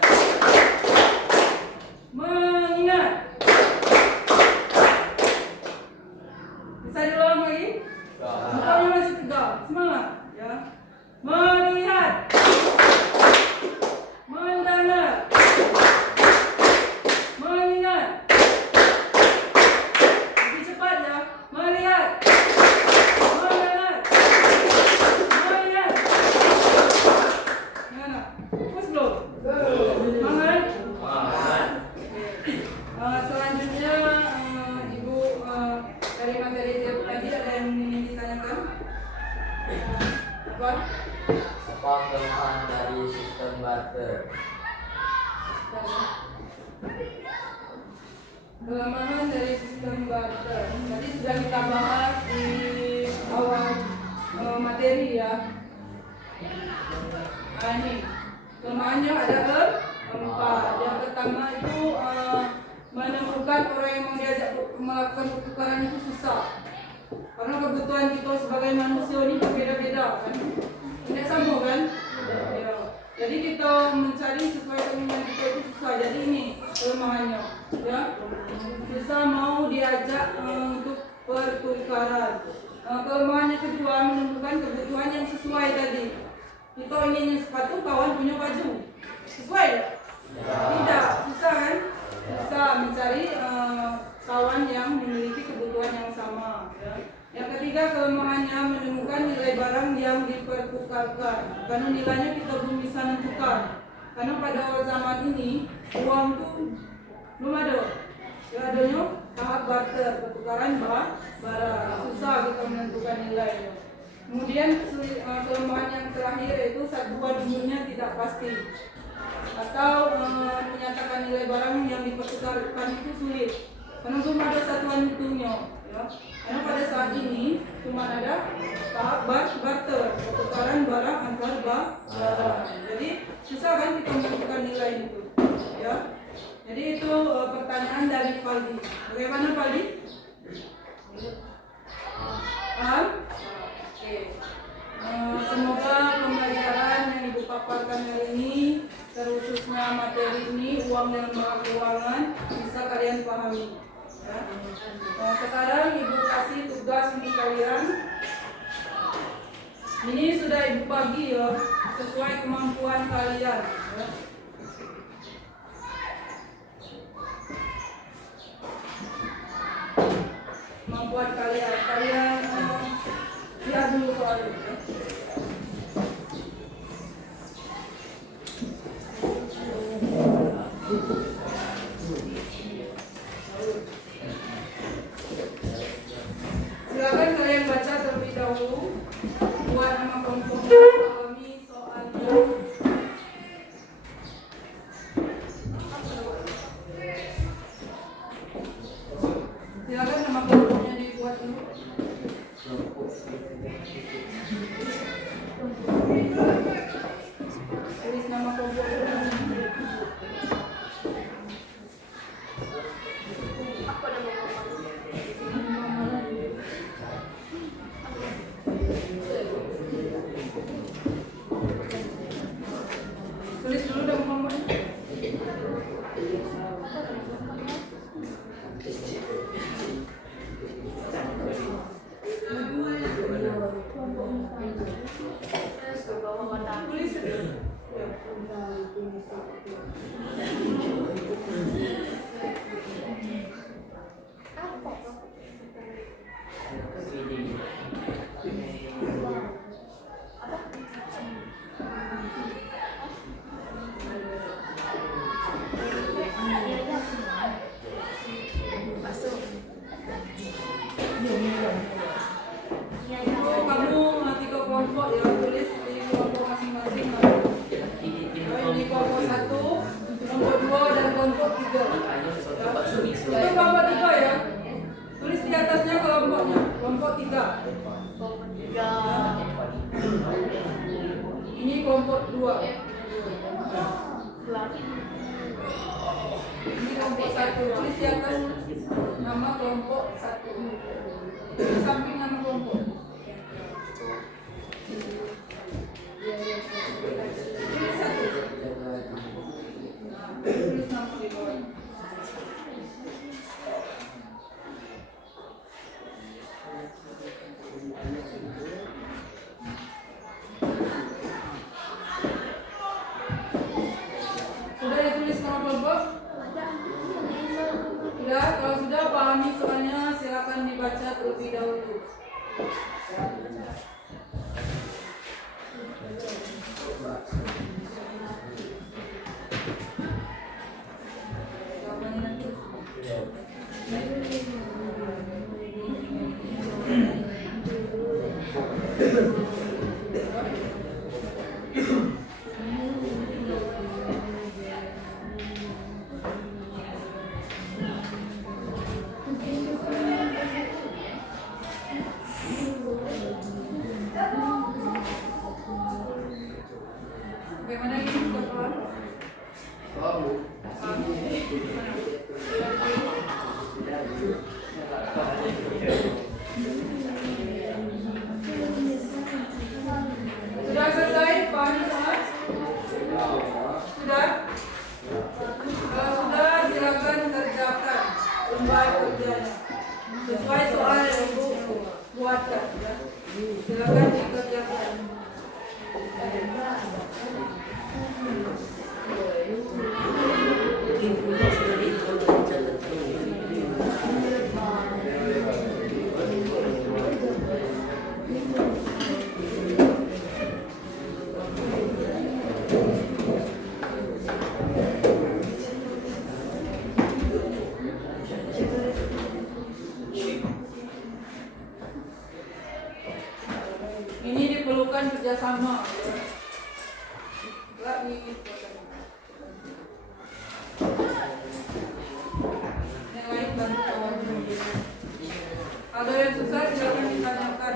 mengingat. Bisa diulang lagi? Pokoknya masih 3. Semangat ya. Melihat, mendengar, mengingat. Lebih cepat ya. Melihat, mendengar, mengingat. Gimana? Fokus belum? Semangat? Selanjutnya ibu dari materi tadi ada yang ingin ditanyakan? Apa? Apa kelemahan dari sistem barter? Kelemahan dari sistem barter. Tadi sudah kita bahas di awal materi ya. Ini kelemahannya ada 4. Yang pertama itu menemukan orang yang mau diajak melakukan pertukaran itu susah. Karena kebutuhan kita sebagai manusia ini berbeda-beda kan. Tidak sama kan? Ya. Jadi kita mencari sesuai keinginan kita itu susah. Jadi ini kelemahannya, ya. Susah mau diajak untuk pertukaran. Kelemahannya kedua menemukan kebutuhan yang sesuai tadi. Kita ingin sepatu, kawan punya baju. Sesuai tak? Tidak, susah kan? Susah mencari kawan yang memiliki kebutuhan yang sama. Ya. Yang ketiga kelemahannya menemukan nilai barang yang dipertukarkan. Karena nilainya kita belum bisa menentukan. Karena pada zaman ini uang itu belum ada. Ya adanya tahap barter, pertukaran barang. Susah kita menentukan nilainya. Kemudian kelemahan yang terakhir yaitu dua dunia tidak pasti. Atau menyatakan nilai barang yang dipertukarkan itu sulit. Karena belum ada satuan hitungnya. Ya. Karena pada saat ini cuma ada tahap barter, pertukaran barang antar barang. Jadi susah kan kita menentukan nilai itu. Ya. Jadi itu pertanyaan dari Faldi. Bagaimana Faldi? Paham? Oke. Semoga pembelajaran yang Ibu paparkan hari ini, terkhususnya materi ini, uang dan barang keuangan, bisa kalian pahami. Ya. Sekarang Ibu kasih tugas untuk kalian. Ini sudah Ibu bagi ya, sesuai kemampuan kalian. Ya. Kemampuan kalian lihat dulu soal itu. Ya. Silakan kalian baca terlebih dahulu buat nama kelompoknya, pahami soalnya. Silakan nama kelompoknya dibuat dulu. Tulis nama kelompoknya. Aku ada mau Tulis dulu dong kelompoknya. Kelompok 3. Kelompok 3. Ini kelompok 2. Lagi. Ini kelompok 1. Tulis di atas nama kelompok 1. Di samping nama kelompok. Tulis 1. Tulis nama di bawah. Sudah ditulis nama kelompok? Sudah, kalau sudah pahami soalnya silakan dibaca terlebih dahulu. Bagaimana ini sudah paham? Sudah selesai pahami semua? Sudah? Kalau sudah silakan kerjakan lembar kerjanya sesuai soal yang ibu buatkan. Silakan dikerjakan. Ini diperlukan kerjasama. Yang lain bantu kawan. Ada yang susah silakan ditanyakan.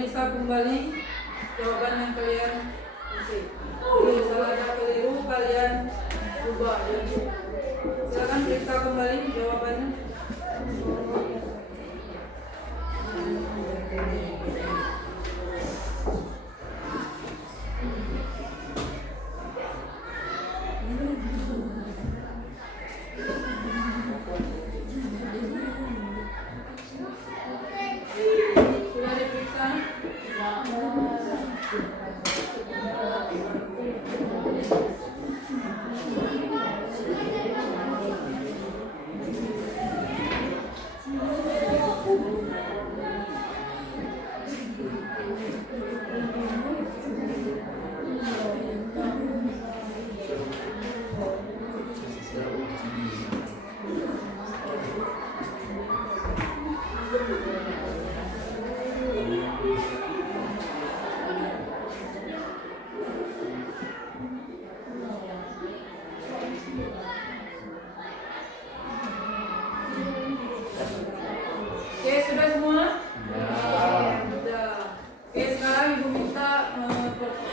periksa kembali jawaban yang kalian isi. Kalau salah ada keliru kalian ubah ya. Silakan periksa kembali jawabannya. Sudah diperiksa? Oke, sudah semua? Sudah. Oke, sekarang Ibu minta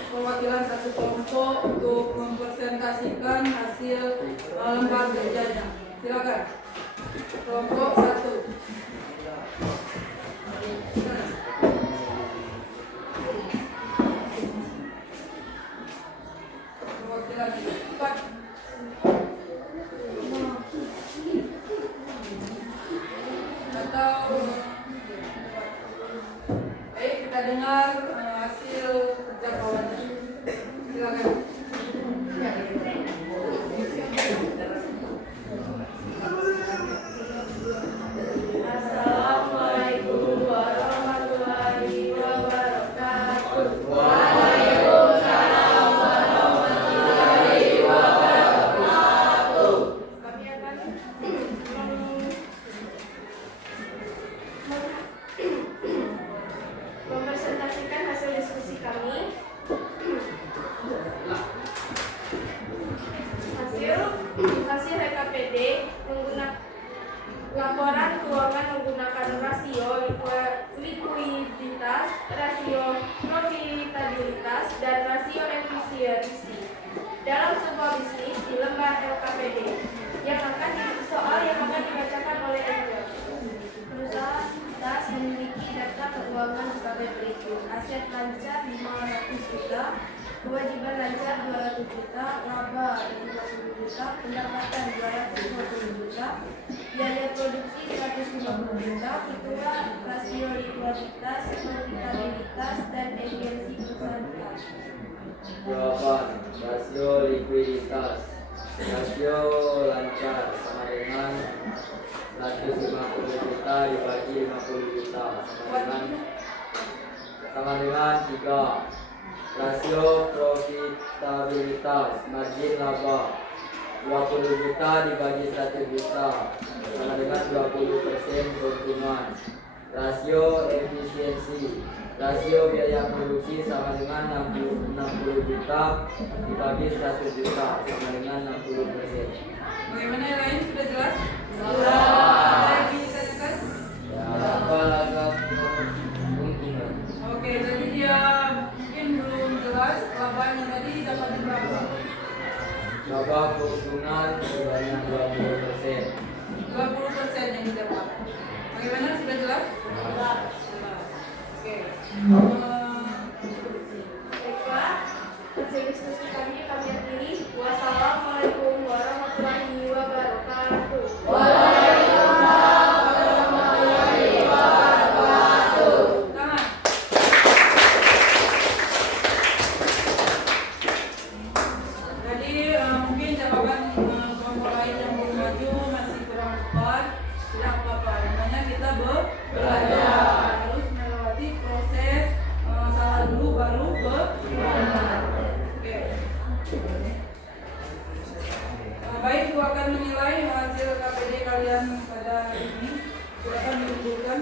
perwakilan satu kelompok untuk mempresentasikan hasil lembar kerjanya. Silakan. Kelompok 1. Perwakilan 4. Atau baik, kita dengar hasil kerja kawannya. Silakan. Assalamualaikum warahmatullahi wabarakatuh. Kami akan mempresentasikan hasil diskusi kami. Hasil RKPD menggunakan laporan keuangan menggunakan rasio likuiditas, rasio profitabilitas, dan rasio efisiensi dalam sebuah bisnis di lembar LKPD soal yang akan dibacakan oleh Angel. Perusahaan tas memiliki data keuangan sebagai berikut: aset lancar 500 juta, kewajiban lancar 200 juta, laba 50 juta, pendapatan 250 juta, biaya produksi 150 juta, hitungan rasio likuiditas, profitabilitas, dan efisiensi perusahaan tas. Jawaban rasio likuiditas. Rasio lancar sama dengan 150 juta dibagi 50 juta sama dengan 3. Rasio profitabilitas, margin laba 20 juta dibagi 1 juta sama dengan 20% keuntungan. Rasio efisiensi, rasio biaya produksi sama dengan 60 juta dibagi 100 juta sama dengan 60%. Bagaimana yang lain sudah jelas? Sudah. Ada yang ingin ditanyakan? Ya, apa agak keuntungan? Oke, jadi dia mungkin belum jelas labanya tadi dapat berapa? Laba keuntungan sebanyak 20%. 20% yang didapat. Bagaimana sudah jelas? Jelas. Oke. Baiklah, hasil diskusi kami akhiri. Wassalamualaikum warahmatullahi wabarakatuh. Tangan. Jadi mungkin jawaban kelompok lain yang belum maju masih kurang tepat. Tidak apa-apa. Namanya kita belajar. Harus melewati proses salah dulu baru benar. Oke. Baik, gua akan menilai hasil KPD kalian pada hari ini. Silakan dikumpulkan.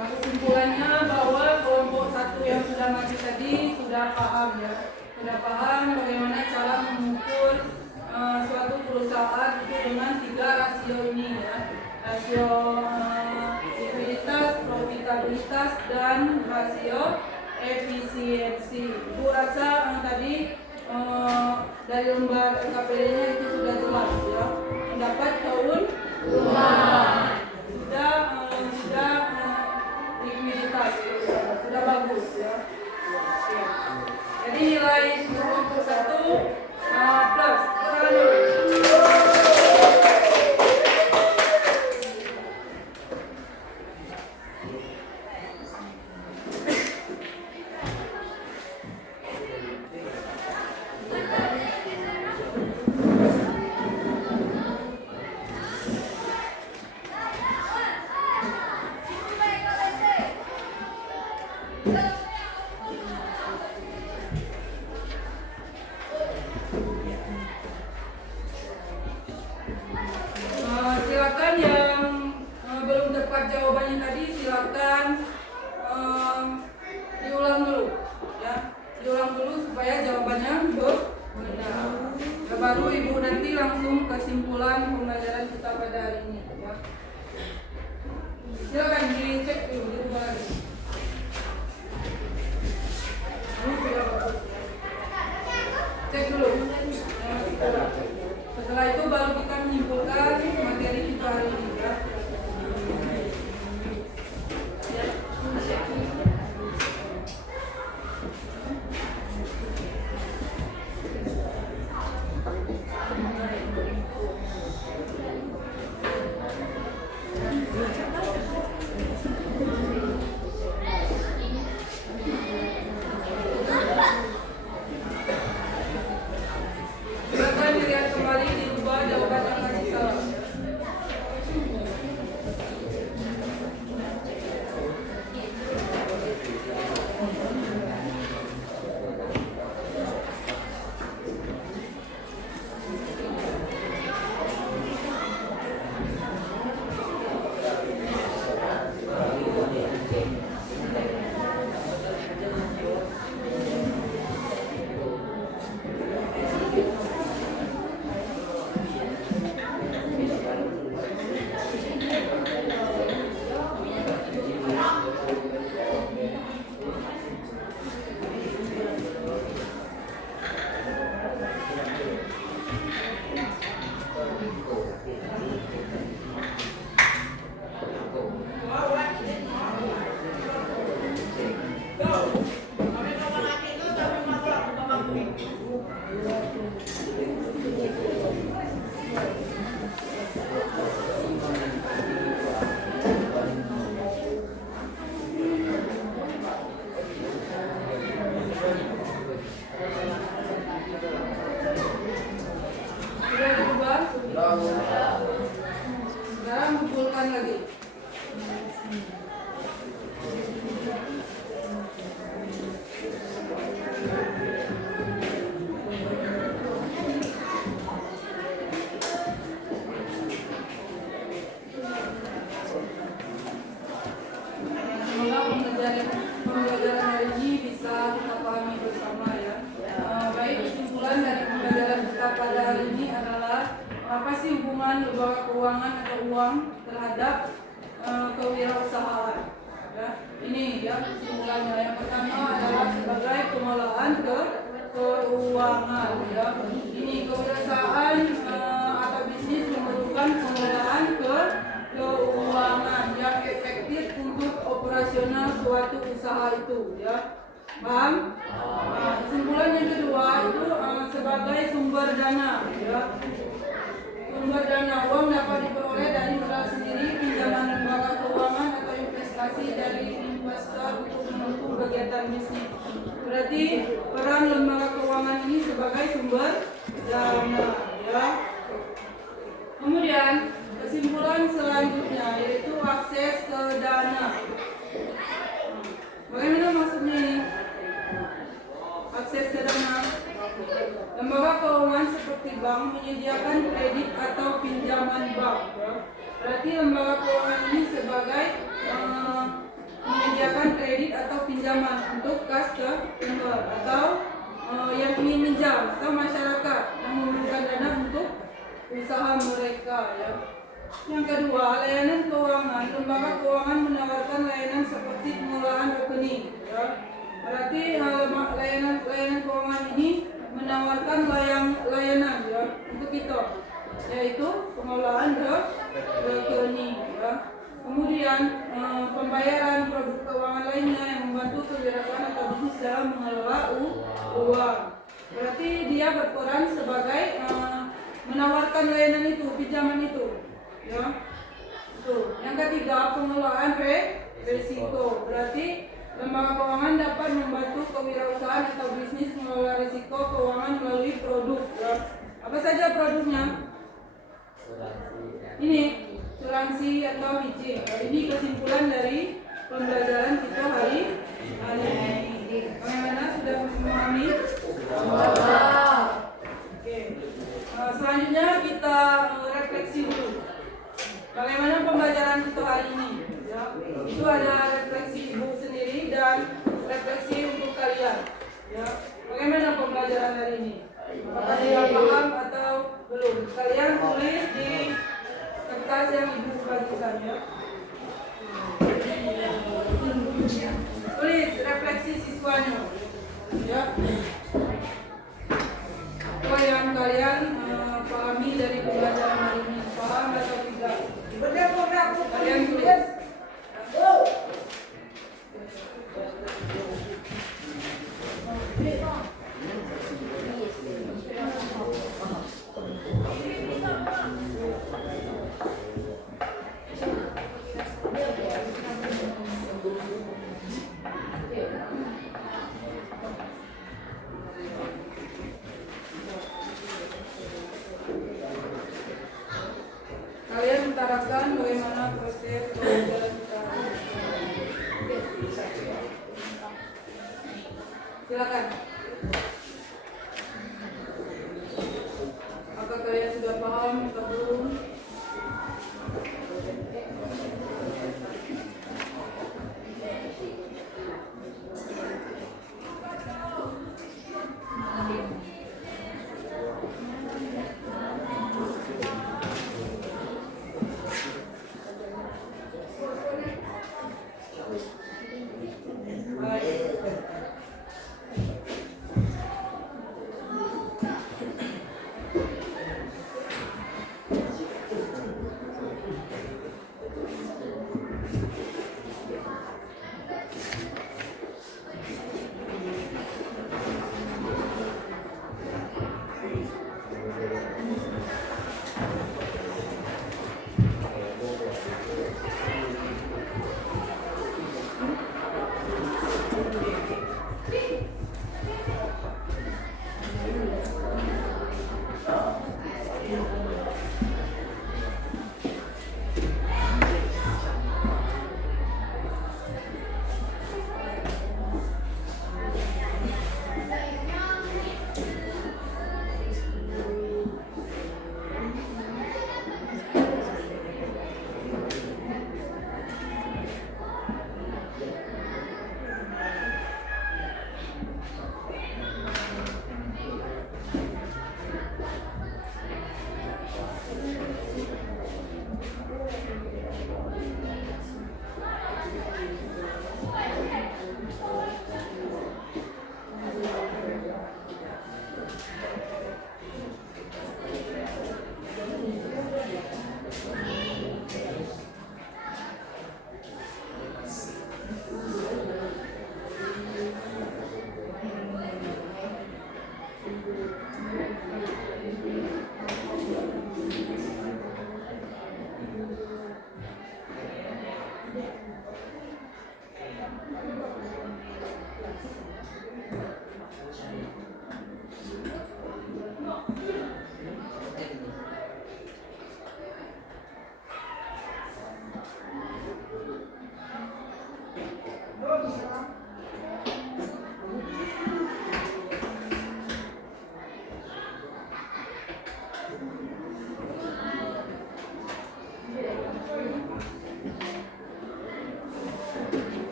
Kesimpulannya bahwa kelompok 1 yang sudah maju tadi sudah paham ya, sudah paham bagaimana cara mengukur suatu perusahaan itu dengan 3 rasio ini ya. rasio likuiditas, profitabilitas, dan rasio efisiensi. Ibu rasa tadi dari lembar KPD-nya itu sudah jelas ya. Mendapat tahun sudah likuiditas sudah bagus ya. Jadi nilai 21 plus. Tangan dulu. Silakan yang belum tepat jawabannya tadi silakan diulang dulu ya, diulang dulu supaya jawabannya benar. Ya, baru ibu nanti langsung kesimpulan pembelajaran kita pada hari ini ya. Silakan dicek dulu, dirubah lagi. Ini sudah bagus ya. Cek dulu. Setelah itu baru kita menyimpulkan materi kita hari ini ya. Silakan dilihat kembali, dirubah jawaban yang masih salah. Sudah dirubah? Sekarang kumpulkan lagi. Semoga pembelajaran hari ini bisa kita pahami bersama ya. Baik, kesimpulan dari pembelajaran kita pada hari ini adalah apa sih hubungan lembaga keuangan atau uang terhadap kewirausahaan. Ya, ini ya kesimpulannya. Yang pertama adalah sebagai pengelolaan keuangan. Ya, ini kewirausahaan atau bisnis memerlukan pengelolaan keuangan yang efektif untuk operasional suatu usaha itu. Ya, paham? Kesimpulan yang kedua itu sebagai sumber dana. Ya. Sumber dana uang dapat diperoleh dari modal sendiri, pinjaman lembaga keuangan atau investasi dari investor untuk mendukung kegiatan bisnis. Berarti peran lembaga keuangan ini sebagai sumber dana. Ya. Kemudian kesimpulan selanjutnya yaitu akses ke dana. Bagaimana maksudnya ini? Akses ke dana. Lembaga keuangan seperti bank menyediakan kredit atau pinjaman bank. Berarti lembaga keuangan ini sebagai menyediakan kredit atau pinjaman untuk customer atau yang ingin minjam atau masyarakat yang memerlukan dana untuk usaha mereka. Ya. Yang kedua, layanan keuangan. Lembaga keuangan menawarkan layanan seperti pengolahan rekening. Ya. Berarti layanan keuangan ini menawarkan layanan ya untuk kita, yaitu pengolahan rekening. Ya. Kemudian pembayaran produk keuangan lainnya yang membantu kewirausahaan atau bisnis dalam mengelola uang. Berarti dia berperan sebagai menawarkan layanan itu, pinjaman itu. Ya. Tuh. Yang ketiga, pengelolaan risiko. Berarti lembaga keuangan dapat membantu kewirausahaan atau bisnis mengelola risiko keuangan melalui produk. Ya. Apa saja produknya? Ini asuransi atau hedging. Ini kesimpulan dari pembelajaran kita hari ini. Bagaimana, sudah memahami? Oke. Selanjutnya kita refleksi dulu. Bagaimana pembelajaran kita hari ini? Ya. Itu ada refleksi ibu sendiri dan refleksi untuk kalian. Ya. Bagaimana pembelajaran hari ini? Apakah sudah paham atau belum? Kalian tulis di kertas yang ibu bagikan ya. Tulis refleksi siswanya. Ya. Apa yang kalian pahami dari pembelajaran hari ini? Paham atau tidak? Kalian tulis. Kalian utarakan bagaimana proses pembelajaran kita. Silakan. Apakah kalian sudah paham atau belum?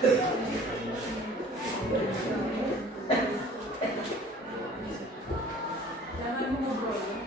Jangan ngobrol ya.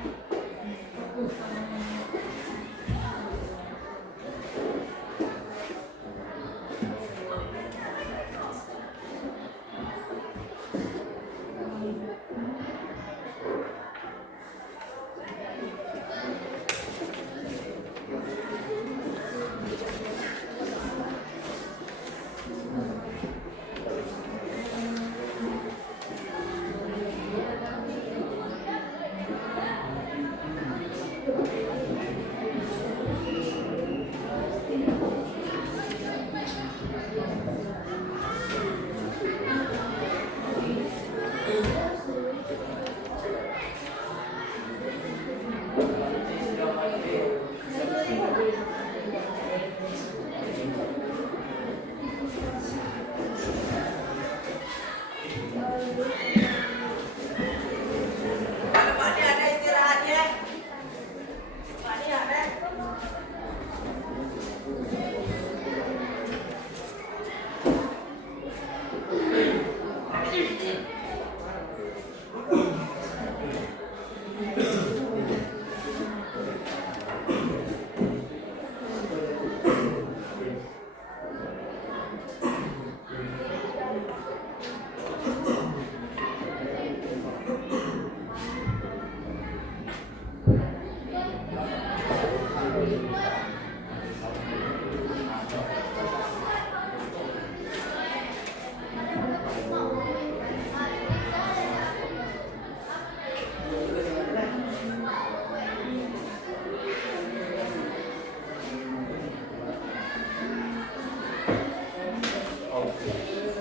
Fokus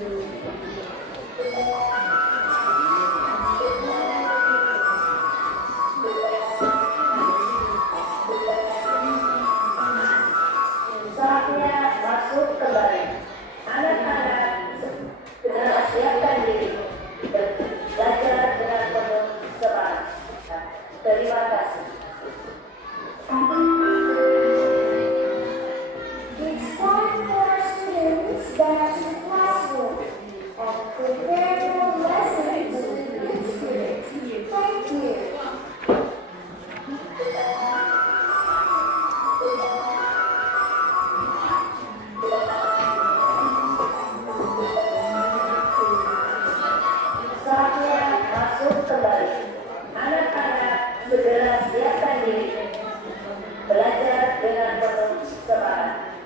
sama yang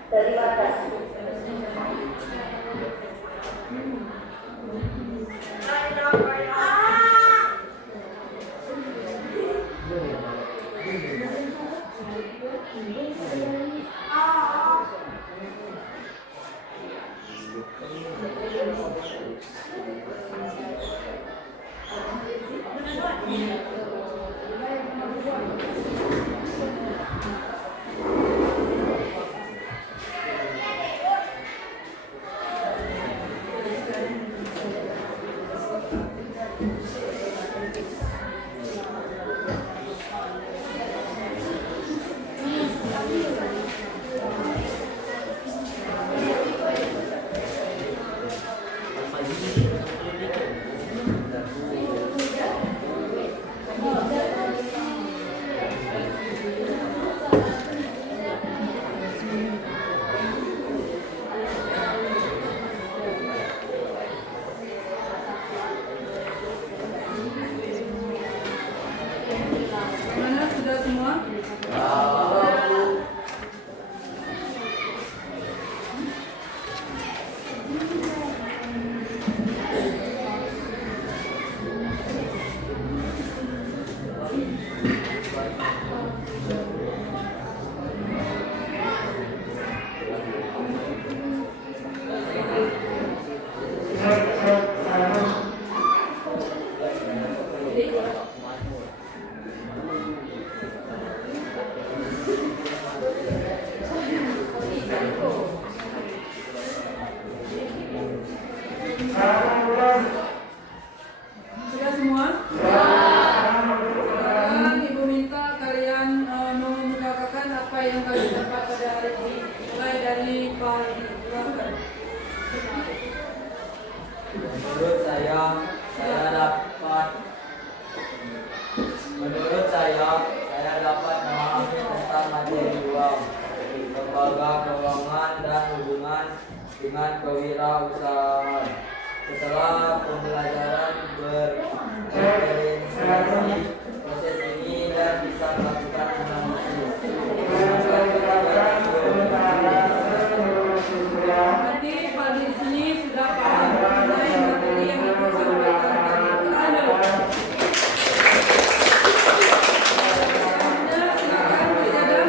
Terima kasih. dengan kewirausahaan. Setelah pembelajaran berreferensiasi proses ini dan bisa melakukan analisis. Berarti pagi di sini sudah paham mengenai materi yang ibu sampaikan tadi. Halo. Silakan masih ada.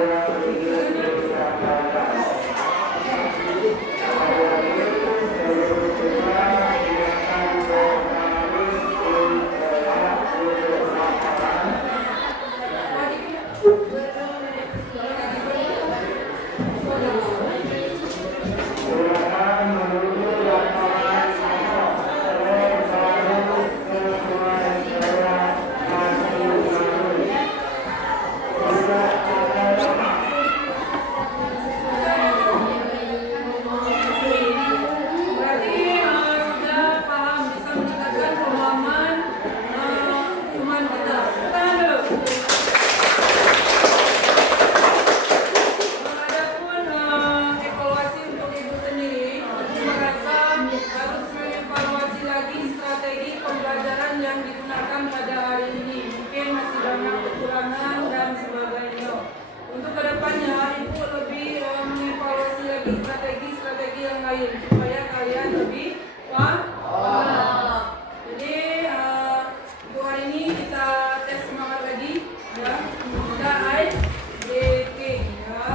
Berarti sudah paham bisa meningkatkan pemahaman teman kita. Halo. Adapun evaluasi untuk ibu sendiri, ibu merasa harus mengevaluasi lagi strategi pembelajaran yang digunakan pada hari ini. Mungkin masih banyak kekurangan dan sebagainya. Untuk kedepannya, ibu lebih mengevaluasi lagi strategi yang lain supaya kalian lebih paham. Jadi untuk hari ini kita tes semangat lagi, ya. Kita IDK, ya.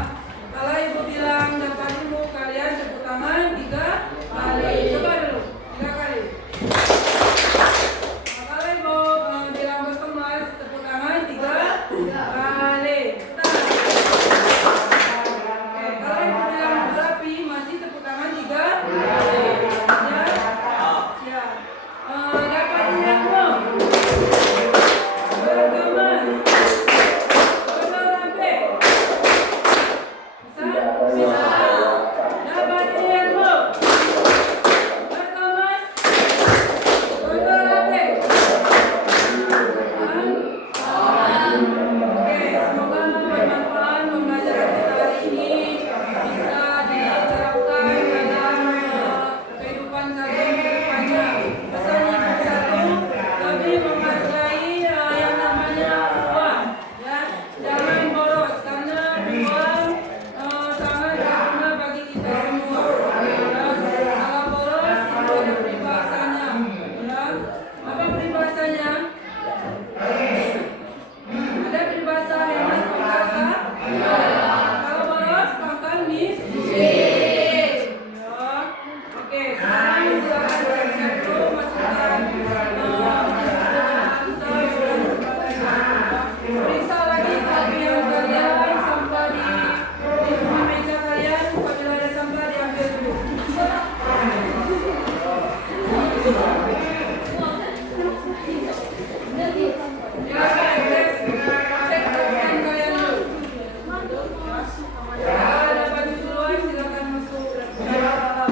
Kalau ibu bilang dapat dulu, kalian tepuk tangan 3 kali. Coba dulu 3 kali. Nah, kalau ibu bilang berkemas, tepuk tangan 3 kali. Oke, kalau ibu bilang berapi, masih tepuk tangan 3 kali. Ya, ya. Dapat yang belum? Berkemas. Berapi. Bisa? Bisa. Dapat yang belum? Berkemas. Berapi. Oke, semoga bermanfaat pembelajaran kita hari ini bisa diterapkan dalam kehidupan kalian ke depannya. Pesan ibu satu, lebih menghargai yang namanya uang, ya. Jangan boros karena uang sangat berguna bagi kita semua. Ya. Kalau boros itu ada peribahasanya, ya. Apa peribahasanya? Ada peribahasa hemat pangkal. Kalau boros pangkal miskin. Ya. Oke, sekarang silakan siap-siap dulu masukkan periksa lagi kelebihan kalian sampah di rumah meja kalian. Apabila ada sampah diambil dulu. Silakan cek kelebihan kalian dulu. Kalau ada baju keluar silakan masuk dalam.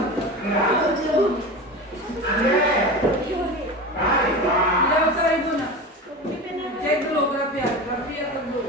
Tidak usah ibu nak. Cek dulu kelebihan dulu.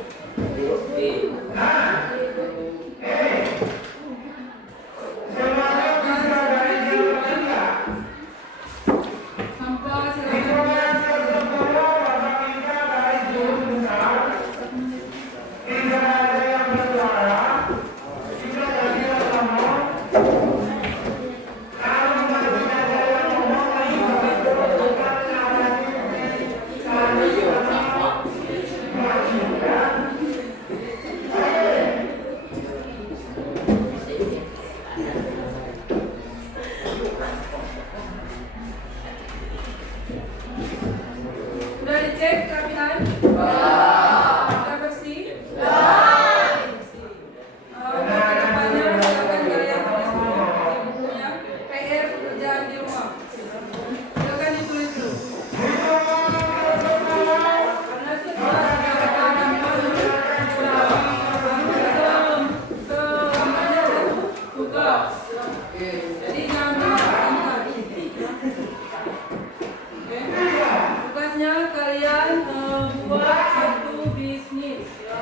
Sampah silakan. Udah dicek kerapihan? Sudah bersih? Untuk kedepannya silakan kalian tulis dulu di bukunya PR pekerjaan di rumah. Silakan ditulis dulu. Karena setelah dilakukan selamanya satu tugas. Jadi jangan dilakukan. Oke. Tugasnya kalian buat satu bisnis, ya.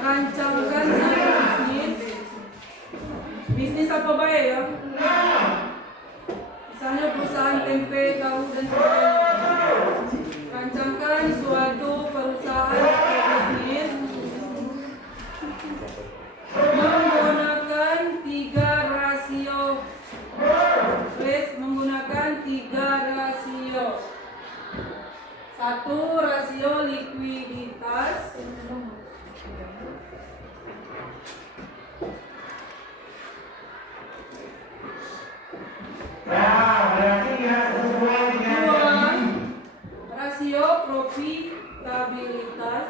Rancangkan satu bisnis. Bisnis apa baik, ya? 1. Rasio likuiditas. Dua, rasio profitabilitas.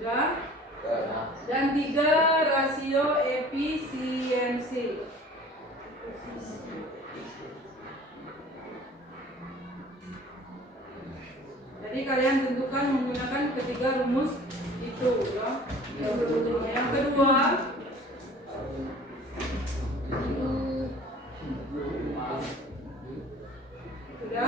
Ya. Dan 3, rasio efisiensi. Jadi kalian tentukan menggunakan ketiga rumus itu ya. Yang kedua, sudah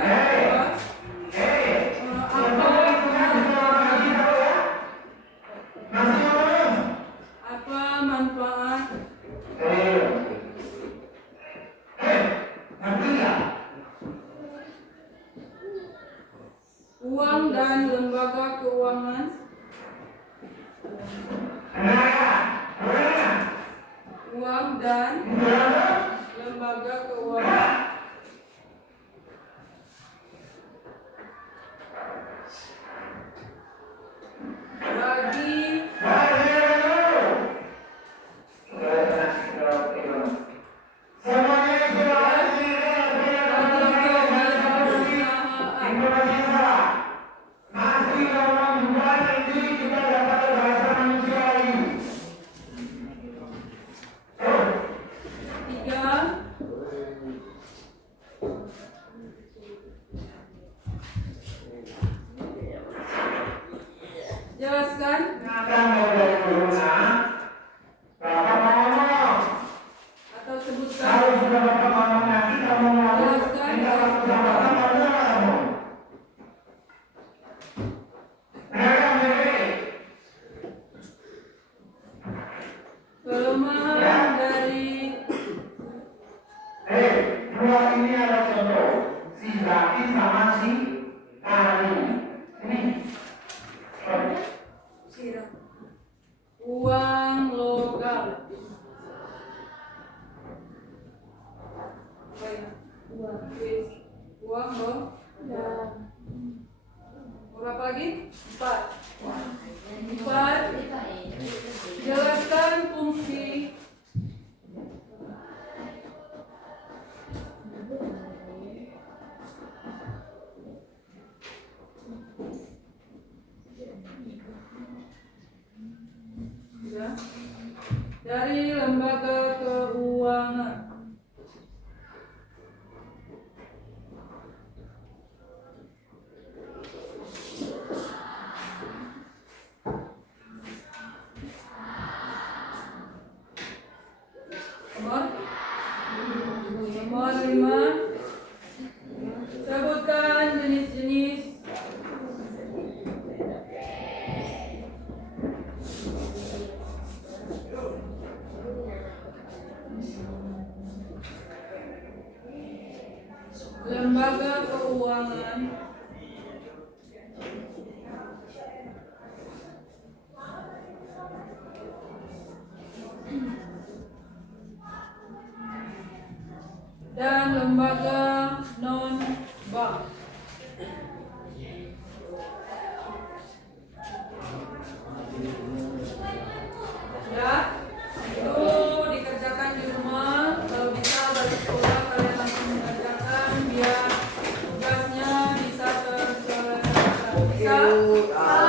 apa manfaat uang dan lembaga keuangan? Uang dan lembaga keuangan. Bagi jelaskan atau sebutkan. Kelemahan dari dua ini adalah contoh si Zaki sama si Ali. Ini uang logam. Uang logam. Berapa lagi? 4. Jelaskan fungsi ya, dari lembaga keuangan. Nomor 5, sebutkan jenis-jenis lembaga keuangan. Dan lembaga non-bank. Ya, itu dikerjakan di rumah. Kalau bisa balik sekolah kalian langsung mengerjakan biar tugasnya bisa terselesaikan. Bisa?